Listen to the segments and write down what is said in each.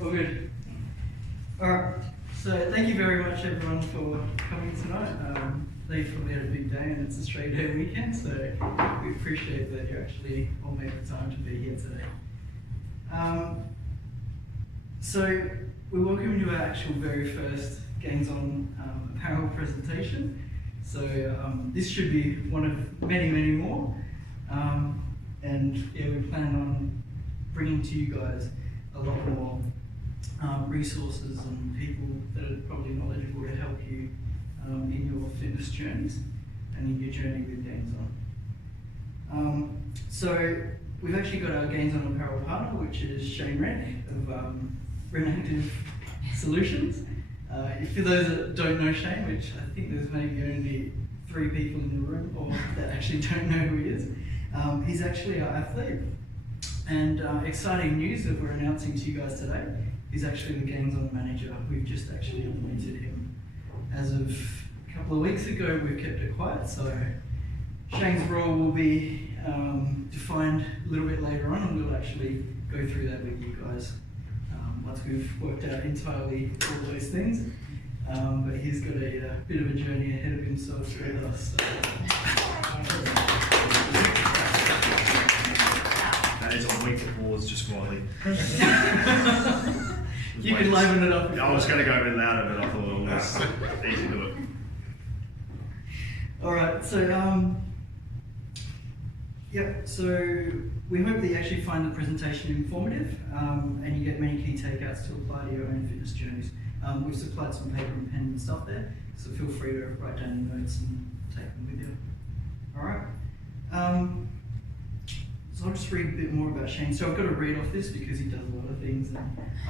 All good. Alright, so thank you very much everyone for coming tonight. They probably had a big day and it's Australia Day weekend, so we appreciate that you actually all made the time to be here today. So we welcome you to our actual very first Gainz on apparel presentation. So this should be one of many, many more. And yeah, we plan on bringing to you guys a lot more resources and people that are probably knowledgeable to help you in your fitness journeys and in your journey with Gainz on. So we've actually got our Gainz on apparel partner, which is Shane Rennick of Renactive Solutions. For those that don't know Shane, which I think there's maybe only 3 people in the room or that actually don't know who he is, he's actually our athlete. And exciting news that we're announcing to you guys today, he's actually the Gainz on manager. We've just actually appointed him. As of a couple of weeks ago, we've kept it quiet, so Shane's role will be defined a little bit later on, and we'll actually go through that with you guys once we've worked out entirely all those things. But he's got a bit of a journey ahead of himself with us. So. That is a week to pause just quietly. You can liven it up. I was going to go a bit louder, but I thought it was easy to do it. Alright, so so we hope that you actually find the presentation informative and you get many key takeouts to apply to your own fitness journeys. We've supplied some paper and pen and stuff there, so feel free to write down your notes and take them with you. Alright. So I'll just read a bit more about Shane. So I've got to read off this because he does a lot of things and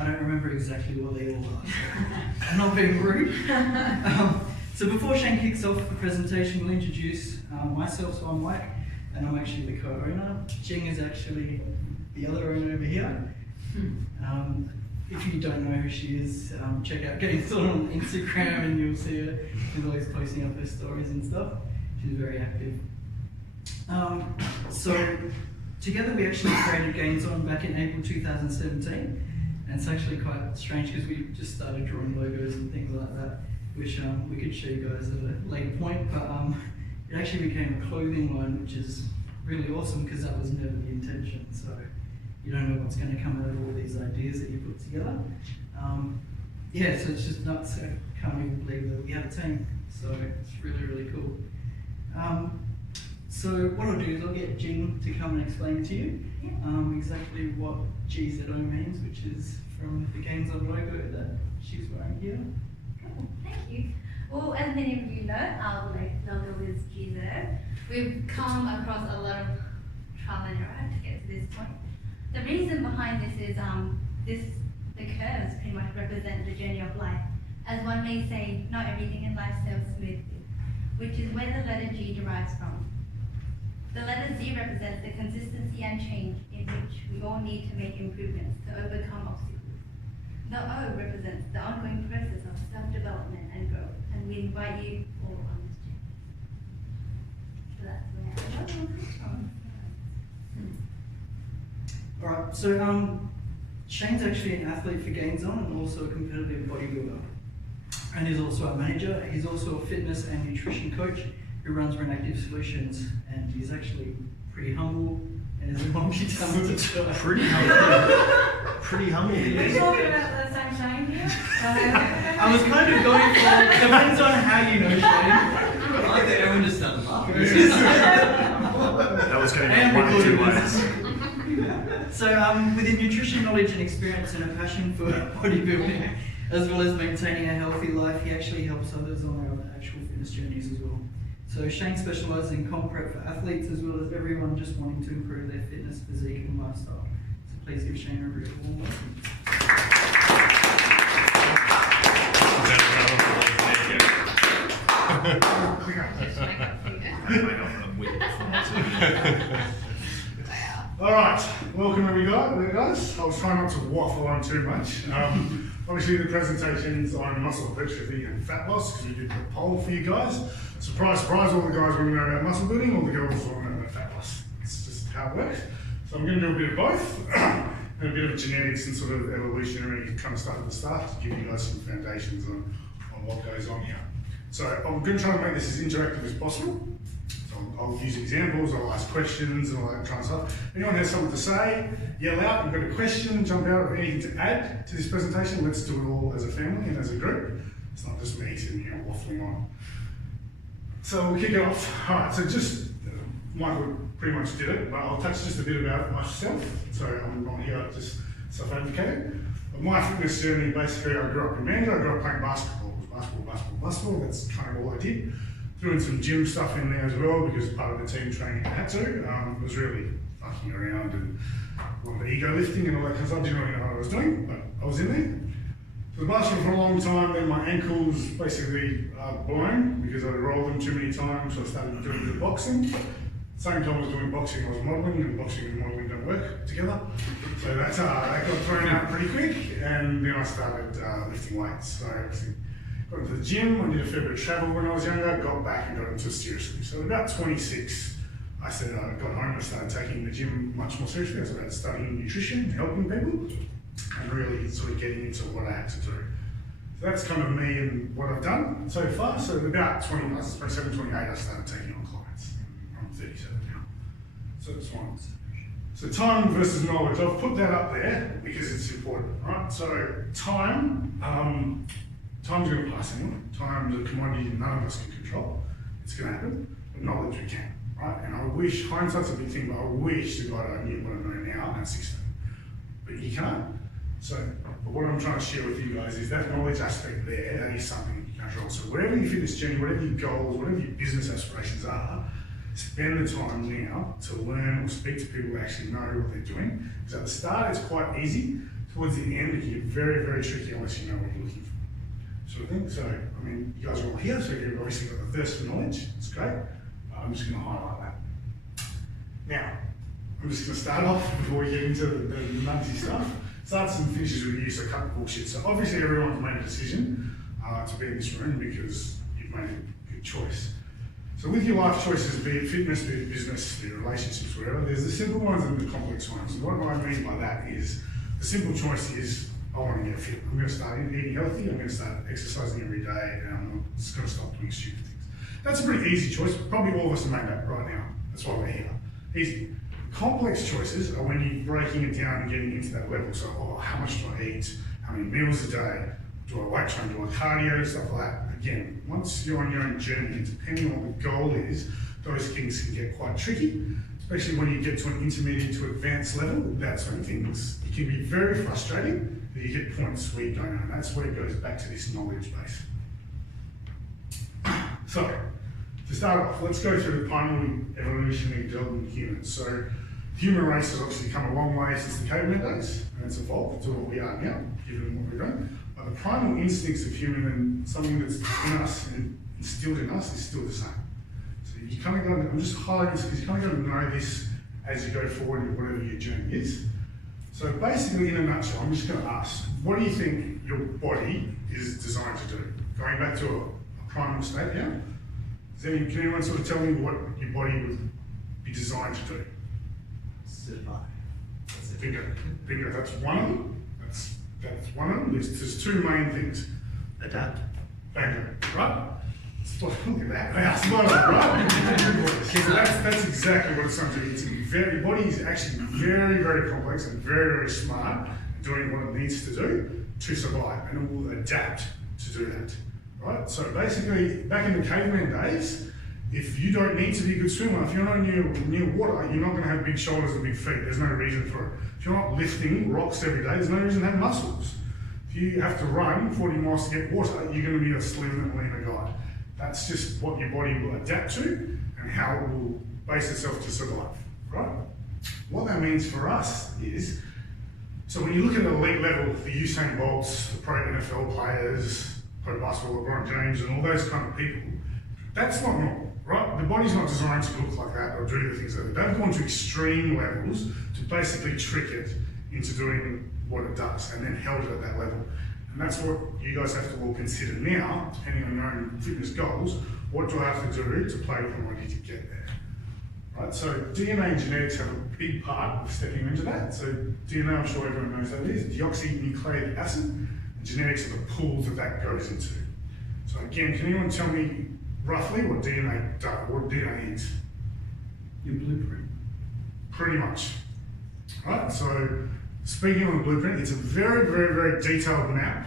I don't remember exactly what they all are. So I'm not being rude. So before Shane kicks off the presentation, we'll introduce myself. So I'm Mike and I'm actually the co-owner. Jing is actually the other owner over here. If you don't know who she is, check out Gainz on Instagram and you'll see her. She's always posting up her stories and stuff. She's very active. So together we actually created Gainz on back in April 2017. And it's actually quite strange because we just started drawing logos and things like that, which we could show you guys at a later point. But it actually became a clothing line, which is really awesome because that was never the intention. So you don't know what's going to come out of all these ideas that you put together. Yeah, so it's just nuts. I can't even believe that we have a team. So it's really, really cool. So what I'll do is I'll get Jing to come and explain to you exactly what GZO means, which is from the Gainz on logo that she's wearing here. Cool, thank you. Well, as many of you know, our logo is GZO. We've come across a lot of trial and error to get to this point. The reason behind this is the curves pretty much represent the journey of life. As one may say, not everything in life sails smoothly, which is where the letter G derives from. The letter Z represents the consistency and change in which we all need to make improvements to overcome obstacles. The O represents the ongoing process of self-development and growth, and we invite you all on this journey. So that's where our logo comes from. Alright, so Shane's actually an athlete for Gainz on and also a competitive bodybuilder. And he's also our manager. He's also a fitness and nutrition coach who runs Renactive Solutions, and he's actually pretty humble and is a multi-talented guy. Pretty humble. Pretty humble. We're talking about the sunshine here. I was kind of going for, depends on how you know Shane. I like that everyone just done That was going to be one of 2 ways. So with his nutrition knowledge and experience and a passion for bodybuilding, as well as maintaining a healthy life, he actually helps others on their actual fitness journeys as well. So Shane specialises in comp prep for athletes as well as everyone just wanting to improve their fitness, physique and lifestyle. So please give Shane a real warm welcome. Alright, welcome everybody guys. I'll try not to waffle on too much. Obviously the presentation's on muscle hypertrophy and fat loss because we did the poll for you guys. Surprise, surprise, all the guys want to know about muscle building, all the girls want to know about fat loss. It's just how it works. So I'm going to do a bit of both and a bit of genetics and sort of evolutionary kind of stuff at the start to give you guys some foundations on what goes on here. So I'm going to try and make this as interactive as possible. So I'll use examples, I'll ask questions and all that kind of stuff. If anyone has something to say, yell out. You've got a question, jump out, or anything to add to this presentation. Let's do it all as a family and as a group. It's not just me sitting here waffling on. So we'll kick it off. All right, so just, Michael pretty much did it, but I'll touch just a bit about myself. So I'm not here just self-advocating. But my fitness journey, basically, I grew up in Mango. I grew up playing basketball. It was basketball. That's kind of all I did. Threw in some gym stuff in there as well because part of the team training I had to. It was really fucking around and a lot of ego lifting and all that kind of stuff. Didn't really know what I was doing, but I was in there. So basketball for a long time, then my ankles basically blown because I'd rolled them too many times, so I started doing a bit of boxing. Same time I was doing boxing, I was modelling, and boxing and modelling don't work together. So that got thrown out pretty quick, and then I started lifting weights. So I got into the gym, I did a fair bit of travel when I was younger, got back and got into it seriously. So about 26, I said I got home, I started taking the gym much more seriously. I was about studying nutrition, helping people, and really sort of getting into what I had to do. So that's kind of me and what I've done so far. So about 27, 28, I started taking on clients. I'm 37 now. So it's one. So time versus knowledge. I've put that up there because it's important, right? So time, time's going to pass anyway. Time's a commodity none of us can control. It's going to happen, but knowledge we can, right? And I wish, hindsight's a big thing, but I wish to God I knew what I know now at 16. But you can't. So, but what I'm trying to share with you guys is that knowledge aspect there, that is something you can control. So whatever your fitness journey, whatever your goals, whatever your business aspirations are, spend the time now to learn or speak to people who actually know what they're doing. Because at the start it's quite easy, towards the end it can get very, very tricky unless you know what you're looking for. Sort of thing. So, I mean, you guys are all here, so you've obviously got the thirst for knowledge, it's great. I'm just going to highlight that. Now, I'm just going to start off before we get into the nutsy stuff. Starts and finishes with you, so cut the bullshit. So obviously everyone's made a decision to be in this room because you've made a good choice. So with your life choices, be it fitness, be it business, be it relationships, whatever, there's the simple ones and the complex ones. And what I mean by that is, the simple choice is, I want to get fit. I'm going to start eating healthy, I'm going to start exercising every day, and I'm just going to stop doing stupid things. That's a pretty easy choice. Probably all of us have made that right now. That's why we're here. Easy. Complex choices are when you're breaking it down and getting into that level. So, how much do I eat? How many meals a day? Do I weight train? Do I cardio? Stuff like that. Again, once you're on your own journey, and depending on what the goal is, those things can get quite tricky, especially when you get to an intermediate to advanced level. That's when things, it can be very frustrating, but you get points where you don't know. And that's where it goes back to this knowledge base. So, to start off, let's go through the primary evolutionary development of humans. So, the human race has obviously come a long way since the caveman days, and it's evolved to what we are now, given what we're doing. But the primal instincts of human and something that's in us and instilled in us is still the same. So you kind of got to, I'm just highlighting this because you kind of got to know this as you go forward in whatever your journey is. So basically, in a nutshell, I'm just going to ask, what do you think your body is designed to do? Going back to a primal state now, can anyone sort of tell me what your body would be designed to do? Survive. Bingo, that's one of them. That's one of them. There's two main things. Adapt. Bingo, right? Look at that. Yeah, spot on, right? So that's exactly what it's going to do. Your body is actually very, very complex and very, very smart at doing what it needs to do to survive, and it will adapt to do that, right? So basically, back in the caveman days, if you don't need to be a good swimmer, if you're not near water, you're not going to have big shoulders and big feet. There's no reason for it. If you're not lifting rocks every day, there's no reason to have muscles. If you have to run 40 miles to get water, you're going to be a slim and leaner guy. That's just what your body will adapt to and how it will base itself to survive, right? What that means for us is, so when you look at an elite level, the Usain Bolts, the pro NFL players, pro basketball, LeBron James, and all those kind of people, that's not normal. Right? The body's not designed to look like that or do the things that they've gone to extreme levels to basically trick it into doing what it does and then held it at that level. And that's what you guys have to all consider now, depending on your own fitness goals. What do I have to do to play with my body to get there? right? So DNA and genetics have a big part of stepping into that. So DNA, I'm sure everyone knows that it is, deoxynucleic acid, and genetics are the pools that goes into. So again, can anyone tell me roughly what DNA does, what DNA is? Your blueprint. Pretty much, right? So speaking of the blueprint, it's a very, very, very detailed map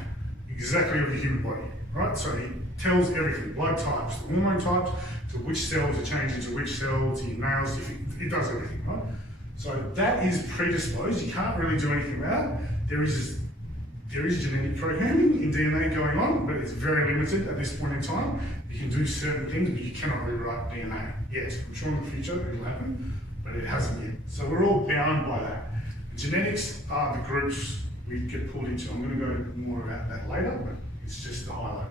exactly of the human body, right? So it tells everything, blood types, the hormone types, to which cells are changed into which cells, to your nails, it does everything, right? So that is predisposed, you can't really do anything about it. There is genetic programming in DNA going on, but it's very limited at this point in time. You can do certain things, but you cannot rewrite DNA yet. I'm sure in the future it will happen, but it hasn't yet. So we're all bound by that. Genetics are the groups we get pulled into. I'm going to go more about that later, but it's just a highlight.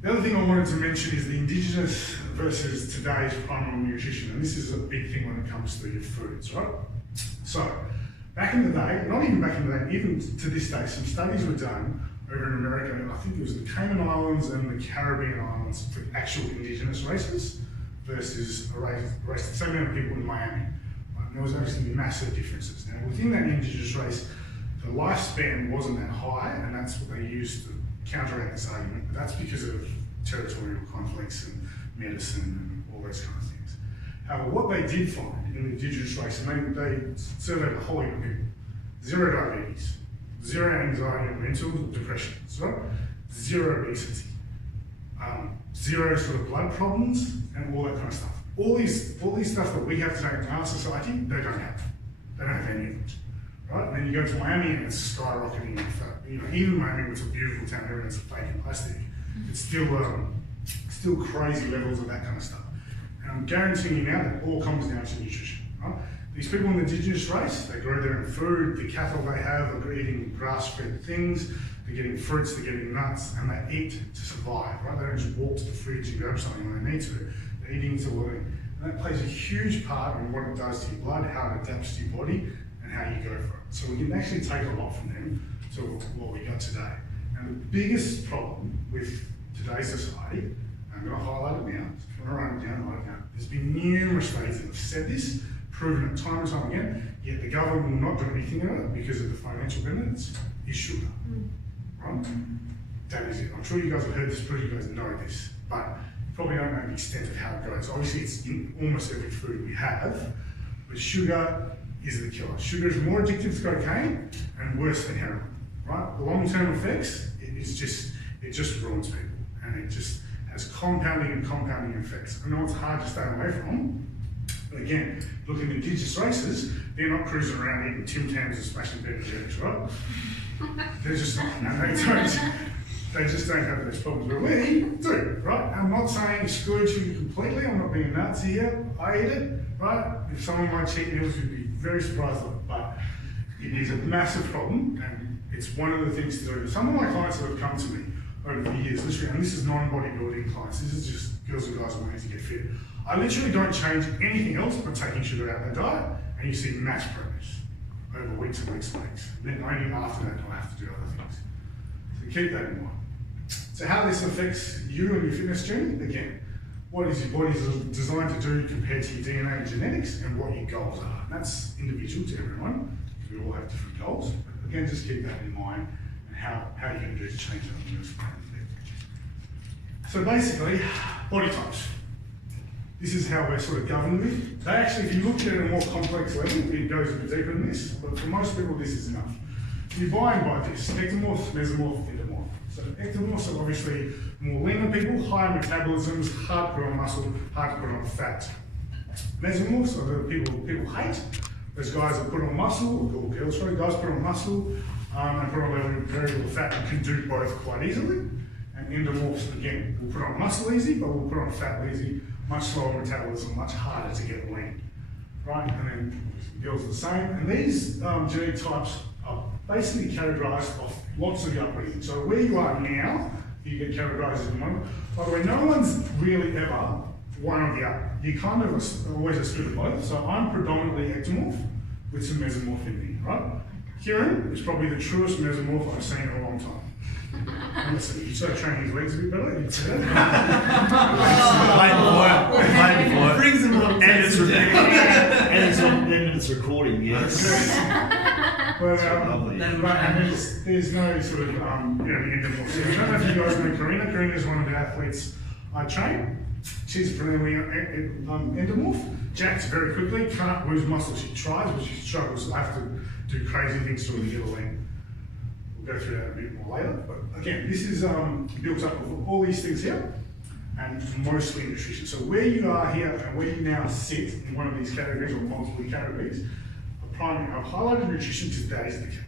The other thing I wanted to mention is the indigenous versus today's primary nutrition, and this is a big thing when it comes to your foods, right? So, back in the day, not even back in the day, even to this day, some studies were done over in America, and I think it was the Cayman Islands and the Caribbean Islands for actual indigenous races versus a race the same amount of people in Miami. Right? There was actually massive differences. Now, within that indigenous race, the lifespan wasn't that high, and that's what they used to counteract this argument, but that's because of territorial conflicts and medicine and all those kind of things. However, what they did find in the indigenous race, and they surveyed a whole heap of people, 0 diabetes, 0 anxiety or mental depression, right? 0 obesity, 0 sort of blood problems, and all that kind of stuff. All these stuff that we have today in our society, they don't have. They don't have any of it. Right? And then you go to Miami and it's skyrocketing in fact. You know, even Miami, which is a beautiful town, everyone's fake and plastic, it's still crazy levels of that kind of stuff. And I'm guaranteeing you now that it all comes down to nutrition. Right? These people in the indigenous race, they grow their own food, the cattle they have are eating grass-fed things, they're getting fruits, they're getting nuts, and they eat to survive. Right? They don't just walk to the fridge and grab something when they need to. They're eating to learn. And that plays a huge part in what it does to your blood, how it adapts to your body, and how you go for it. So we can actually take a lot from them to what we got today. And the biggest problem with today's society, I'm going to highlight it now, if you want to write it down, write it down. There's been numerous studies that have said this, proven it time and time again, yet the government will not do anything about it because of the financial benefits, is sugar. Right? That is it. I'm sure you guys have heard this, pretty you guys know this, but you probably don't know the extent of how it goes. Obviously it's in almost every food we have, but sugar is the killer. Sugar is more addictive to cocaine and worse than heroin, right? The long-term effects, it just ruins people, and it just has compounding effects. I know it's hard to stay away from, but again, look at the indigenous races, they're not cruising around eating Tim Tams and smashing Ben and Jerry's, right? They're just not, no, they just don't have those problems, but we do, right? I'm not saying exclude sugar completely, I'm not being a Nazi here, I eat it, right? If someone might cheat meals, we'd be very surprised of it, but it is a massive problem, and it's one of the things to do. Some of my clients that have come to me over the years, literally, and this is non-bodybuilding clients, this is just girls and guys wanting to get fit. I literally don't change anything else but taking sugar out of their diet, and you see mass progress over weeks and weeks and weeks. And then only after that do I have to do other things. So keep that in mind. So how this affects you and your fitness journey, again, what is your body designed to do compared to your DNA and genetics, and what your goals are. And that's individual to everyone, because we all have different goals. But again, just keep that in mind, and how you're going to do to change it on your plan. So basically, body types. This is how we're sort of governed with. They actually, if you look at it at a more complex level, it goes a bit deeper than this, but for most people this is enough. So you buy and buy this, ectomorph, mesomorph, endomorph. So ectomorphs are obviously more leaner people, higher metabolisms, hard to put on muscle, hard to put on fat. Mesomorphs are the people hate. Those guys that put on muscle, or girls, sorry, guys put on muscle and put on a level of very little fat and can do both quite easily. And endomorphs, again, will put on muscle easy, but will put on fat easy, much slower metabolism, much harder to get lean. Right? And then girls are the same. And these genetic types are basically categorized off lots of your upbringing. So where you are now, you get categorized as one. By the way, no one's really ever one or the other. You kind of always a split of both. So I'm predominantly ectomorph with some mesomorph in me, right? Kieran is probably the truest mesomorph I've seen in a long time. Honestly, you started training his legs a bit better, you'd say that. Brings them up. And it's And it's recording, yes. Well, lovely. and there's no sort of, the endomorph. So I don't know if you guys know Karina. Karina is one of the athletes I train. She's a preliminary endomorph. Jacks very quickly, can't lose muscle. She tries, but she struggles. I have to do crazy things to her to get her lean. We'll go through that a bit more later. But again, this is built up of all these things here, and mostly nutrition. So where you are here and where you now sit in one of these categories or multiple categories, I've highlighted nutrition because that is the key.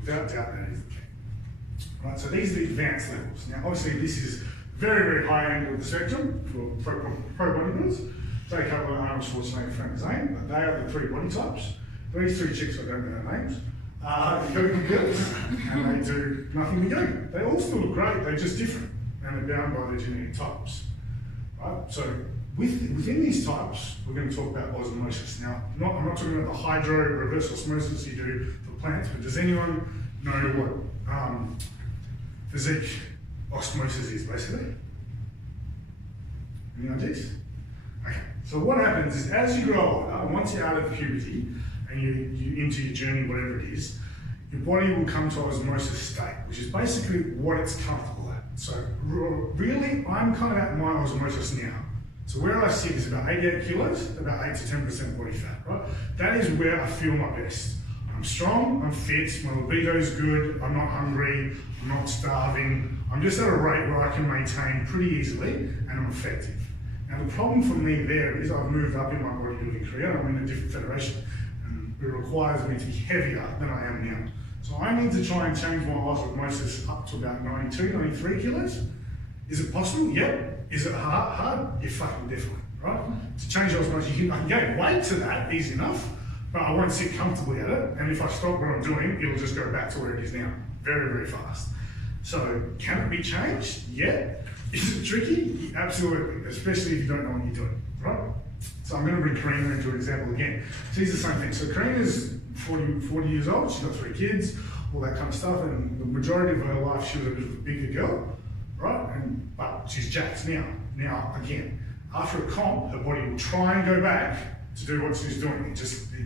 Without doubt, that is the key. Right, so these are the advanced levels. Now, obviously, this is very, very high end of the spectrum for pro bodybuilders. Say a couple of Arnold Schwarzenegger, Frank Zane, but they are the three body types. These three chicks, I don't know their names, the yoga girls, and they do nothing but yoga. They all still look great, they're just different, and they're bound by their genetic types. Right? So within these types, we're going to talk about osmosis. Now, I'm not talking about the hydro reverse osmosis you do for plants, but does anyone know what physique osmosis is, basically? Any ideas? Okay, so what happens is as you grow older, and once you're out of puberty, and you into your journey, whatever it is, your body will come to osmosis state, which is basically what it's comfortable at. So really, I'm kind of at my osmosis now. So where I sit is about 88 kilos, about 8 to 10% body fat, right? That is where I feel my best. I'm strong, I'm fit, my libido's good, I'm not hungry, I'm not starving. I'm just at a rate where I can maintain pretty easily and I'm effective. Now the problem for me there is I've moved up in my bodybuilding career, I'm in a different federation, and it requires me to be heavier than I am now. So I need to try and change my osmosis up to about 92, 93 kilos. Is it possible? Yep. Is it hard? You're fucking definitely, right? To change osmosis, I can gain weight to that, easy enough, but I won't sit comfortably at it, and if I stop what I'm doing, it'll just go back to where it is now, very, very fast. So, can it be changed? Yeah. Is it tricky? Absolutely, especially if you don't know what you're doing, right? So I'm going to bring Karina into an example again. She's the same thing. So Karina's 40 years old, she's got 3 kids, all that kind of stuff, and the majority of her life she was a bit of a bigger girl, right? But she's jacked now. Now, again, after a comp, her body will try and go back to do what she's doing.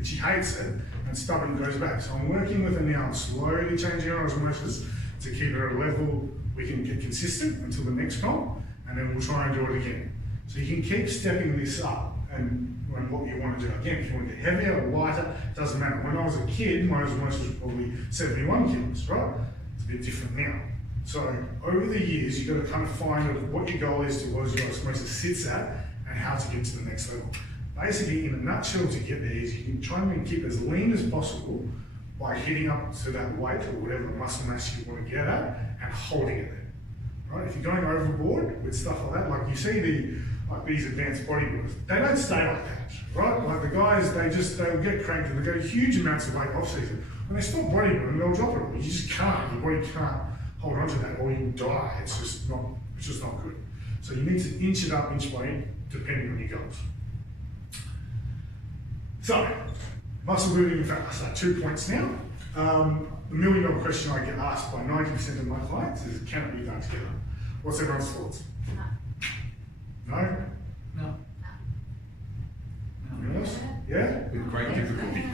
She hates it, and stubborn goes back. So I'm working with her now, I'm slowly changing her osmosis to keep her at a level we can get consistent until the next comp, and then we'll try and do it again. So you can keep stepping this up and what you want to do. Again, if you want to get heavier or lighter, it doesn't matter. When I was a kid, my osmosis was probably 71 kilos, right? It's a bit different now. So over the years, you've got to kind of find what your goal is to what your osmosis sits at and how to get to the next level. Basically, in a nutshell, to get there is you can try and keep as lean as possible by hitting up to that weight or whatever muscle mass you want to get at and holding it there. Right? If you're going overboard with stuff like that, like you see these advanced bodybuilders, they don't stay like that, right? Like the guys, they'll get cranked and they go huge amounts of weight off season. When they stop bodybuilding, they'll drop it all. You just can't, your body can't hold on to that or you'll die. It's just not good. So you need to inch it up inch by inch, depending on your goals. So, muscle building and fat loss are 2 points now. The $1 million question I get asked by 90% of my clients is, can it be done together? What's everyone's thoughts? No? No. Anyone else? Yeah? With great difficulty.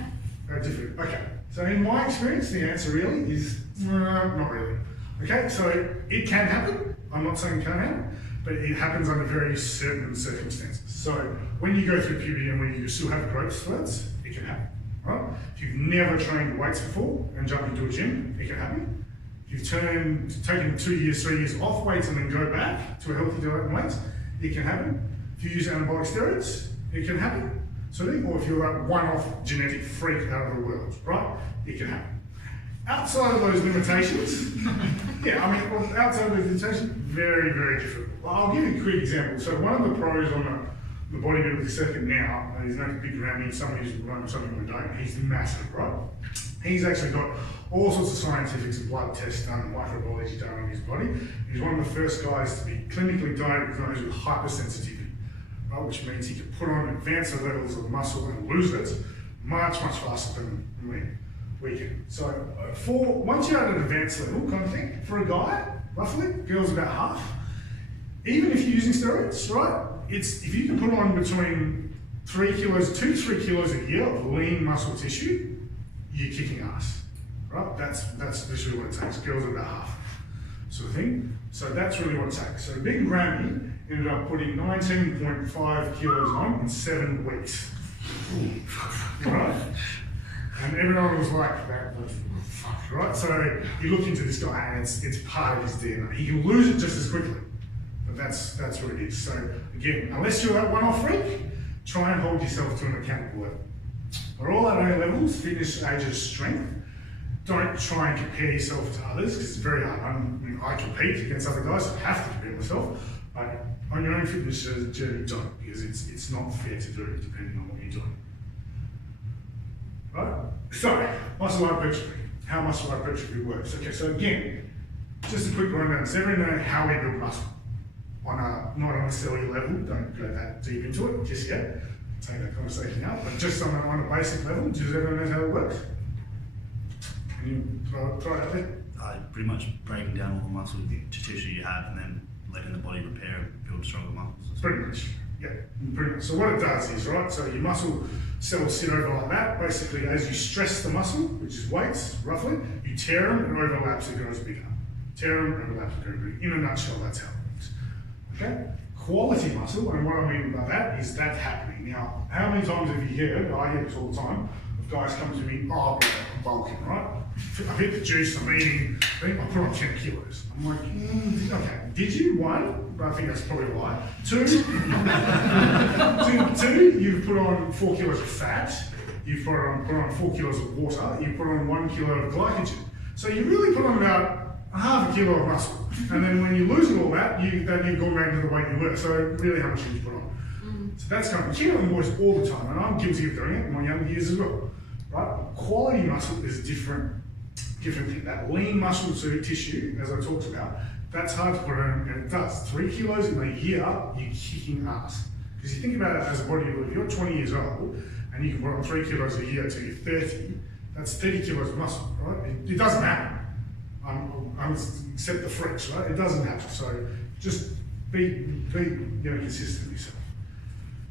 Very difficult. Okay. So in my experience, the answer really is not really. Okay, so it can happen. I'm not saying it can't happen, but it happens under very certain circumstances. So when you go through puberty and when you still have growth spurts, it can happen. Right? If you've never trained weights before and jump into a gym, it can happen. If you've taken 2 years, 3 years off weights and then go back to a healthy diet and weights, it can happen. If you use anabolic steroids, it can happen. Or if you're that one-off genetic freak out of the world, right? It can happen. Outside of those limitations, outside of those limitations, very, very difficult. I'll give you a quick example. So one of the pros on the bodybuilding circuit now, his name's Big Ramy, some of you know, some of you don't, he's massive, right? He's actually got all sorts of scientific blood tests done, microbiology done on his body. He's one of the first guys to be clinically diagnosed with hypersensitivity, right? Which means he can put on advanced levels of muscle and lose it much, much faster than me. weekend. So once you're at an advanced level kind of thing, for a guy, roughly, girls about half. Even if you're using steroids, right? If you can put on between 2 to 3 kilos a year of lean muscle tissue, you're kicking ass, right? That's literally what it takes. Girls are about half, sort of thing. So that's really what it takes. So Big and Grammy ended up putting 19.5 kilos on in 7 weeks, right? And everyone was like, fuck, right? So you look into this guy and it's part of his DNA. He can lose it just as quickly, but that's what it is. So again, unless you're that one-off freak, try and hold yourself to an accountable level. We're all at our levels, fitness, ages, strength. Don't try and compare yourself to others because it's very hard. I compete against other guys, so I have to compare myself. But on your own fitness journey, don't, because it's not fair to do it depending on what you're doing. Right? So, muscle hypertrophy. How muscle hypertrophy works. Okay, so again, just a quick rundown. Does everyone know how we build muscle? Not on a cellular level, don't go that deep into it just yet. Take that conversation out, but just on a basic level, does everyone know how it works? Can you throw it out there? Pretty much breaking down all the muscle tissue you have and then letting the body repair and build stronger muscles. Pretty much, yeah, pretty much. So what it does is, right, so your muscle cells sit over like that. Basically, as you stress the muscle, which is weights, roughly, you tear them and overlaps, it grows bigger. Tear them, overlaps, it grows bigger. In a nutshell, that's how it works. Okay? Quality muscle, and what I mean by that is that happening. Now, how many times have you heard, I hear this all the time, of guys come to me, oh, I'm bulking, right? I've hit the juice, I'm eating, I put on 10 kilos. I'm like, okay, did you? 1, I think that's probably a lie. 2, you've put on 4 kilos of fat, you've put on 4 kilos of water, you've put on 1 kilo of glycogen. So you really put on about half a kilo of muscle. And then when you lose all that, you've gone back to the weight you were. So really how much did you put on? So that's coming. Keto boys all the time, and I'm guilty of doing it in my younger years as well. Right? Quality muscle is a different thing. That lean muscle tissue, as I talked about, that's hard to put on, and it does. 3 kilos in a year, you're kicking ass. Because you think about it as a bodybuilder, if you're 20 years old and you can put on 3 kilos a year till you're 30, that's 30 kilos of muscle, right? It doesn't happen. Except the freaks, right? It doesn't happen. So just be consistent with yourself.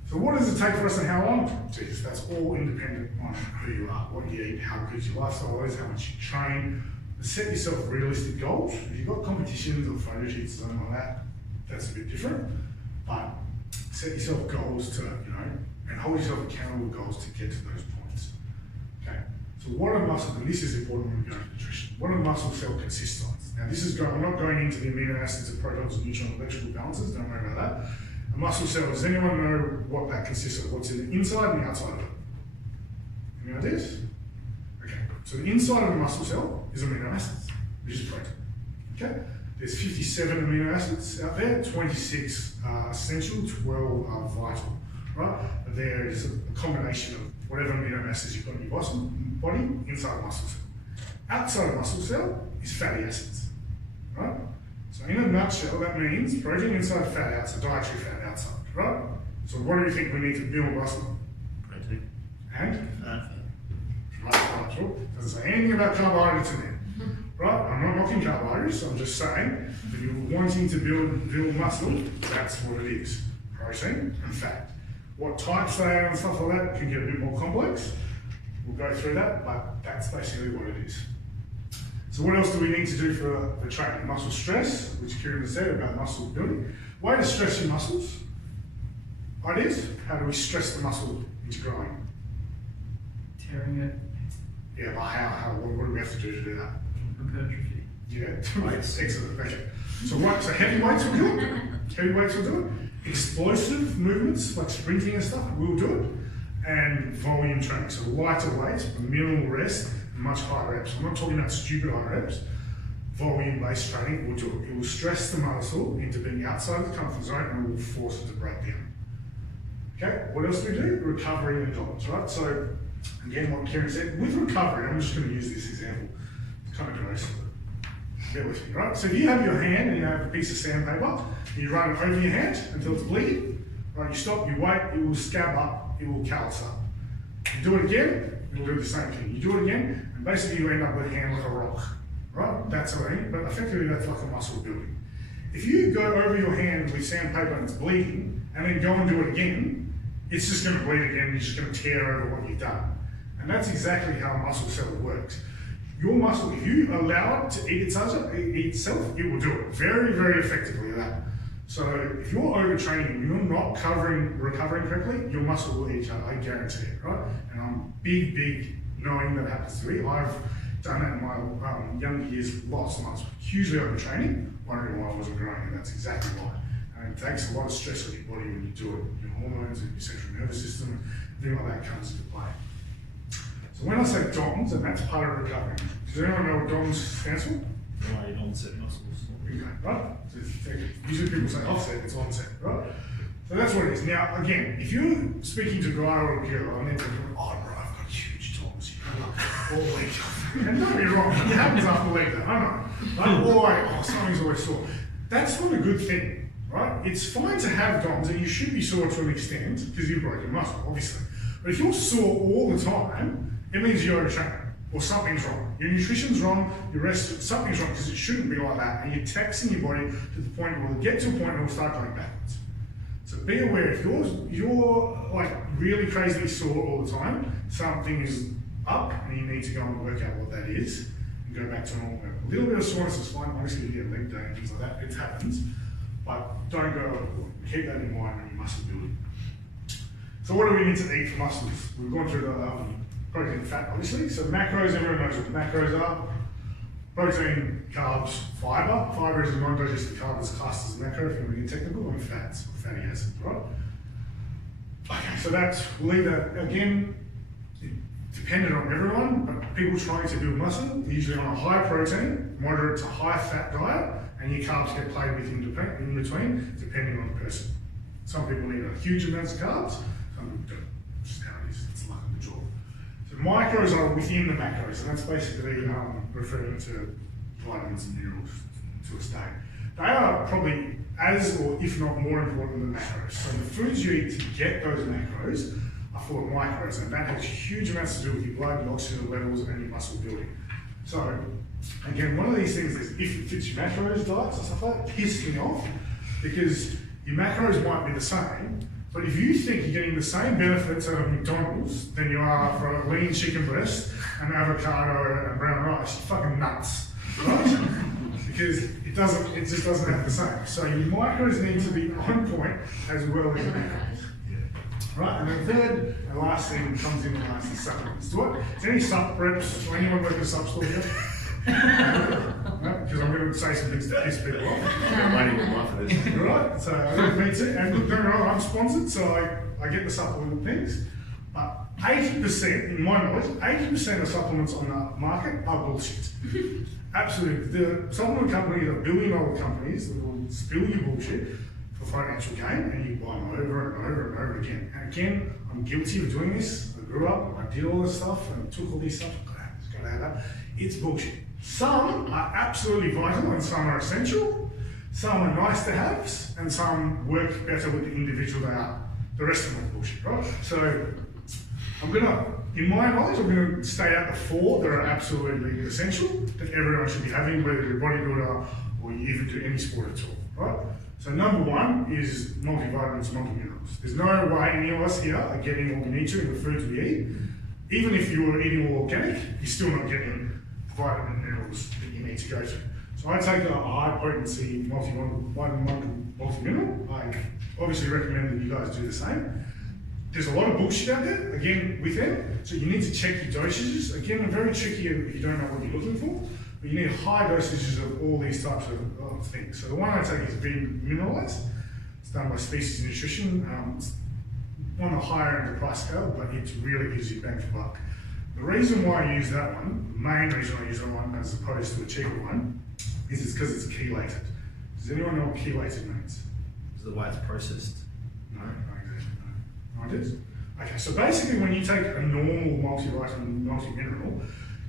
So what does it take for us and how long? Jesus, that's all independent on who you are, what you eat, how good your lifestyle is, how much you train. Set yourself realistic goals. If you've got competitions or photo shoots or something like that, that's a bit different. But set yourself goals to, and hold yourself accountable goals to get to those points. Okay. So what are muscle, and this is important when we go into nutrition, what do muscle cell consist of? Now this is I'm not going into the amino acids and protons and neutron electrical balances, don't worry about that. A muscle cell, does anyone know what that consists of? What's in the inside and the outside of it? Any ideas? Okay, so the inside of a muscle cell is amino acids, which is protein. Okay, there's 57 amino acids out there, 26 are essential, 12 are vital, right? There is a combination of whatever amino acids you've got in your body inside a muscle cell. Outside a muscle cell is fatty acids, right? So in a nutshell, that means protein inside, fat outside, dietary fat outside, right? So what do you think we need to build muscle? Protein. And? Fat. Right, sure. Doesn't say anything about carbohydrates in there, right? I'm not knocking carbohydrates, I'm just saying, if you're wanting to build muscle, that's what it is, protein and fat. What types they are and stuff like that can get a bit more complex. We'll go through that, but that's basically what it is. So what else do we need to do for training? Muscle stress, which Kieran said about muscle building. Way to stress your muscles. Ideas? How do we stress the muscle into growing? Tearing it. Yeah, but what do we have to do that? Hypertrophy. Yeah, excellent, okay. So heavy weights will do it. Heavy weights will do it. Explosive movements, like sprinting and stuff, will do it. And volume training, so lighter weights, minimal rest, much higher reps. I'm not talking about stupid high reps. Volume-based training will do it. It will stress the muscle into being outside the comfort zone and it will force it to break down. Okay, what else do we do? Recovery and endurance, right? So, again, what Kieran said, with recovery, I'm just going to use this example. It's kind of gross, but bear with me, right? So if you have your hand and you have a piece of sandpaper, you run it over your hand until it's bleeding, right? You stop, you wait, it will scab up, it will callus up. You do it again, it'll do the same thing. You do it again, and basically you end up with a hand like a rock, right? That's what I mean, but effectively that's like a muscle building. If you go over your hand with sandpaper and it's bleeding, and then go and do it again, it's just going to bleed again, you're just going to tear over what you've done. And that's exactly how a muscle cell works. Your muscle, if you allow it to eat itself, it will do it very, very effectively at that. So if you're overtraining and you're not recovering correctly, your muscle will eat you, I guarantee it, right? And I'm big knowing that happens to me. I've done that in my younger years lots and lots. Hugely overtraining, wondering why I wasn't growing, and that's exactly why. And it takes a lot of stress on your body when you do it. Your hormones and your central nervous system, everything like that comes into play. So when I say DOMS, and that's part of recovery. Does anyone know what DOMS stands for? Delayed onset muscles. Okay, right? So usually people say offset, it's onset, right? So that's what it is. Now, again, if you're speaking to a guy or a girl and they're thinking, oh, bro, I've got huge DOMS, all week. And don't get me wrong, it happens after leg day, I know. Like, something's always sore. That's not a good thing, right? It's fine to have DOMS and you should be sore to an extent because you've broken muscle, obviously. But if you're sore all the time, it means you're overtraining or something's wrong. Your nutrition's wrong, your rest, something's wrong because it shouldn't be like that. And you're taxing your body to the point where it'll get to a point where it'll start going backwards. So be aware, if you're like really crazily sore all the time, something is up and you need to go and work out what that is and go back to normal. A little bit of soreness is fine, obviously if you get leg day and things like that, it happens. But don't go overboard. Keep that in mind when you're muscle building. So what do we need to eat for muscles? We've gone through the protein and fat, obviously. So macros, everyone knows what macros are. Protein, carbs, fiber. Fiber is a non-digested carb that's classed as a macro if you want to get technical, and fats, or fatty acids, right? Okay, so we'll leave that again. Dependent on everyone, but people trying to build muscle, usually on a high protein, moderate to high fat diet, and your carbs get played with in between, depending on the person. Some people need a huge amounts of carbs, some people don't. Just how it is, it's luck of the draw. So micros are within the macros, and that's basically referring to vitamins and minerals to a state. They are probably as, or if not more important than macros. So the foods you eat to get those macros are full of micros, and that has huge amounts to do with your blood, your oxygen levels, and your muscle building. So, again, one of these things is if it fits your macros diets and stuff like that, pisses me off, because your macros might be the same, but if you think you're getting the same benefits out of McDonald's than you are for a lean chicken breast and avocado and brown rice, you're fucking nuts, right? Because it just doesn't have the same. So your micros need to be on point as well as your macros. Right, and the third and last thing comes in last is supplements. Is there any sup reps or anyone work in a sup store here? No, because I'm going to say some things to piss people off. I'm waiting with one for this. Right, so me too. And look, don't get me wrong, I'm sponsored, so I get the supplement things. But 80%, in my knowledge, 80% of supplements on the market are bullshit. Absolutely. The supplement companies are billion-dollar companies that will spill you bullshit for financial gain, and you buy them over and over and over again. And again, I'm guilty of doing this. I grew up, I did all this stuff, and took all these stuff. It's got to add up. It's bullshit. Some are absolutely vital, and some are essential. Some are nice to haves, and some work better with the individual they are. The rest of them are bullshit, right? So I'm gonna, in my knowledge, I'm gonna stay out the 4 that are absolutely essential that everyone should be having, whether you're a bodybuilder or you even do any sport at all, right? So number 1 is multivitamins, multiminerals. There's no way any of us here are getting what we need to in the foods we eat. Even if you were eating all organic, you're still not getting vitamin minerals that you need to go to. So I take a high potency multimineral. I obviously recommend that you guys do the same. There's a lot of bullshit out there, again, with them. So you need to check your dosages. Again, they're very tricky if you don't know what you're looking for. But you need high dosages of all these types of things. So the one I take is being mineralized. It's done by Species Nutrition. It's on the higher end of the price scale, but it really gives you bang for buck. The reason why I use that one, the main reason I use that one as opposed to a cheaper one, is it's because it's chelated. Does anyone know what chelated means? Is the way it's processed? No, not exactly. No, it is. Okay, so basically when you take a normal multivitamin, multi-mineral,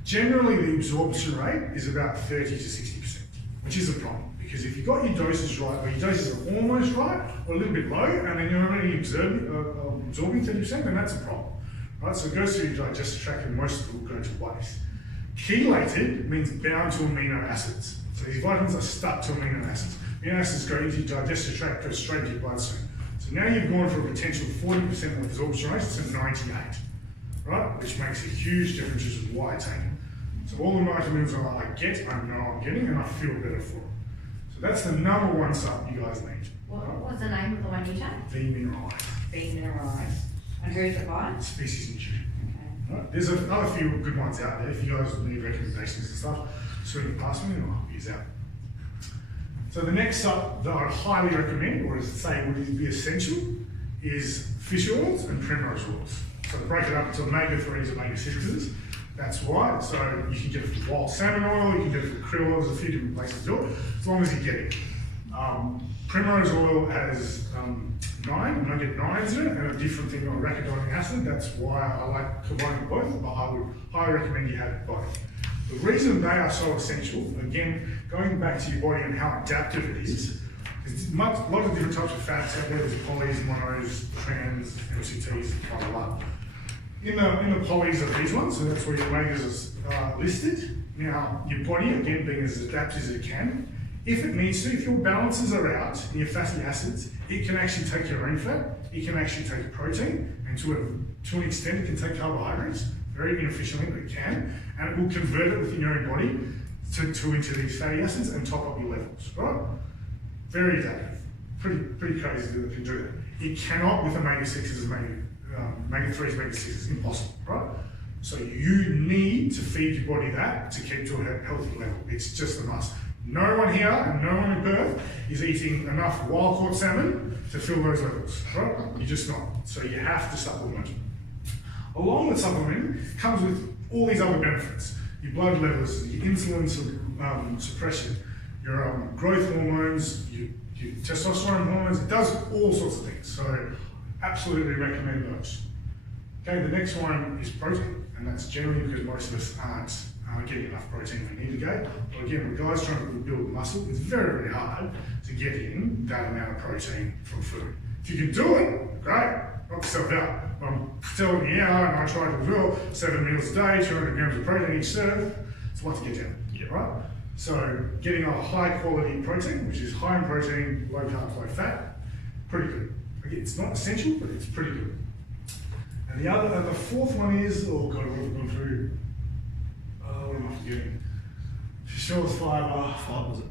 generally the absorption rate is about 30 to 60%, which is a problem. Because if you've got your doses right, or your doses are almost right, or a little bit low, and then you're only absorbing 30%, then that's a problem. Right? So it goes through your digestive tract and most of it will go to waste. Chelated means bound to amino acids. So these vitamins are stuck to amino acids. Amino acids go into your digestive tract, go straight to your bloodstream. So now you've gone from a potential 40% absorption rate to 98, right? Which makes a huge difference, which is why I take it. So all the vitamins I get, I know I'm getting, and I feel better for it. So that's the number one sub you guys need. What's the name of the one you take? V-mineralized. V-mineralized. And who's it by? Species Nutrition. Okay. Right? There's another few good ones out there. If you guys need recommendations and stuff, swing it past me and I'll help you out. So the next sub that I'd highly recommend, or say would be essential, is fish oils and primrose oils. So break it up into omega-3s, omega-6s. That's why. So you can get it from wild salmon oil, you can get it from krill oil, there's a few different places to do it, as long as you get it. Primrose oil has 9 omega-9s in it, and a different thing on arachidonic acid. That's why I like combining both, but I would highly recommend you have both. The reason they are so essential, again, going back to your body and how adaptive it is, there's a lot of different types of fats out there. There's polys, monos, trans, MCTs, blah, blah, blah. In the polys are these ones, so that's where your omegas are listed. Now, your body, again, being as adaptive as it can, if it needs to, if your balances are out in your fatty acids, it can actually take your own fat, it can actually take protein, and to an extent, it can take carbohydrates, very inefficiently, but it can, and it will convert it within your own body into these fatty acids and top up your levels, right? Very adaptive. Pretty crazy that it can do that. It cannot with omega-6s, omega-3s, omega-6s, impossible, right? So you need to feed your body that to keep to a healthy level. It's just a must. No one here and no one in Perth is eating enough wild-caught salmon to fill those levels, right? You're just not. So you have to supplement. Along with supplementing comes with all these other benefits. Your blood levels, your insulin suppression, your growth hormones, your testosterone hormones. It does all sorts of things. So absolutely recommend those. Okay, the next one is protein, and that's generally because most of us aren't getting enough protein we need to get. But again, when guys trying to build muscle, it's very, very hard to get in that amount of protein from food. If you can do it, great, knock yourself out. I'm telling you now, and I try to as well, 7 meals a day, 200 grams of protein each serve, it's a lot to get down, right? So getting a high quality protein, which is high in protein, low carb, low fat, pretty good. Again, it's not essential, but it's pretty good. And the fourth one is, oh god, we've gone through, what am I forgetting? Fish oils, fibre. Five, was it?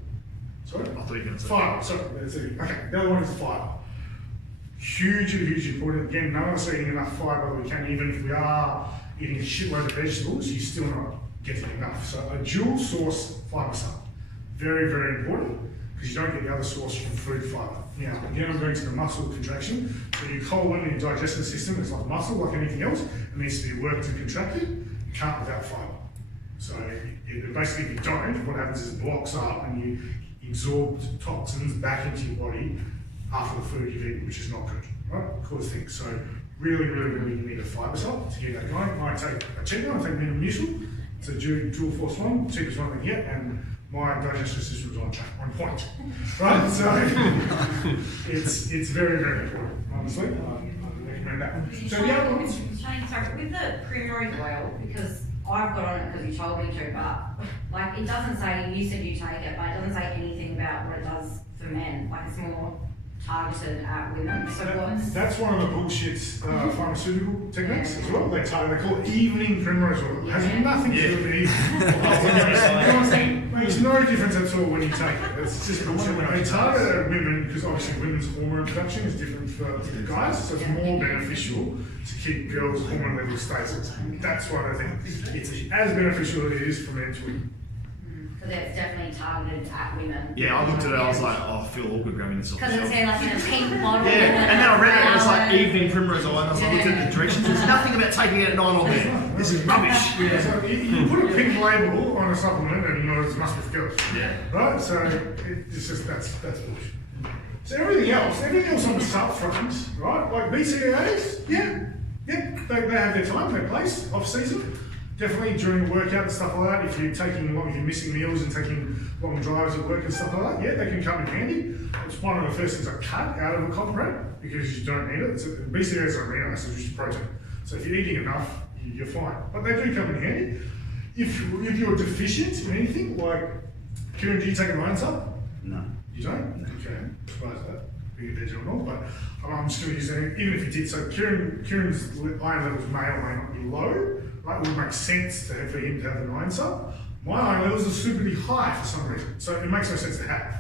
Sorry? I thought you were going to say fibre, sorry, that's it. Okay, the other one is fibre. Hugely important. Again, none of us are eating enough fibre we can, even if we are eating a shitload of vegetables, you're still not getting enough. So a dual source fibre sub, very, very important, because you don't get the other source from food fibre. Now, again, I'm going to the muscle contraction. So your colon and your digestive system is like muscle, like anything else. It needs to be worked and contracted. You can't without fibre. So basically, if you don't, what happens is it blocks up and you absorb toxins back into your body after the food you've eaten, which is not good, right? Cause things. So really, really, really you need a fibre sub to get that going. I take a cheap one, I take Muscular. It's a dual force one, cheapest one I can get, and my digestive system is on point, right? So it's very, very important, honestly. I recommend that. So the other ones. Sorry, with the primrose oil, because I've got on it because you told me to, but like it doesn't say, you said you take it, but it doesn't say anything about what it does for men. Like it's more targeted at women. So that's one of the bullshit pharmaceutical techniques as well. They call it evening primrose oil. It has nothing to do with evening. It makes no difference at all when you take it. It's just bullshit. They target at women because obviously women's hormone production is different for guys, so it's more beneficial to keep girls' hormone levels stable. That's why I think it's as beneficial as it is for men to women. Because it's definitely targeted at women. Yeah, I looked at it, I was like, oh, I feel awkward grabbing this off the Because it's shelf. like in a pink bottle. Yeah, and then I read it and it was like evening primrose oil, and I was like, looking at the directions, there's nothing about taking it at 9 or 10. This is rubbish. Yeah. So you put a pink label on a supplement and you know it must be for girls. Yeah. Right? So it's just, that's bullshit. So everything else on the sub front, right? Like BCAAs, yeah, they have their time, their place, off season. Definitely during the workout and stuff like that, if you're missing meals and taking long drives at work and stuff like that, yeah, they can come in handy. It's one of the first things I cut out of a comp rate because you don't need it. BCAAs are amino acids, which is protein. So if you're eating enough, you're fine. But they do come in handy. if you're deficient in anything, like, Kieran, do you take a iron sub? No. You don't? No. Okay, I'm surprised that, being a veg or not, but I'm just going to use that, even if you did. So Kieran's iron levels may or may not be low, right? It would make sense for him to have an iron sub. My iron levels are stupidly high for some reason, so it makes no sense to have.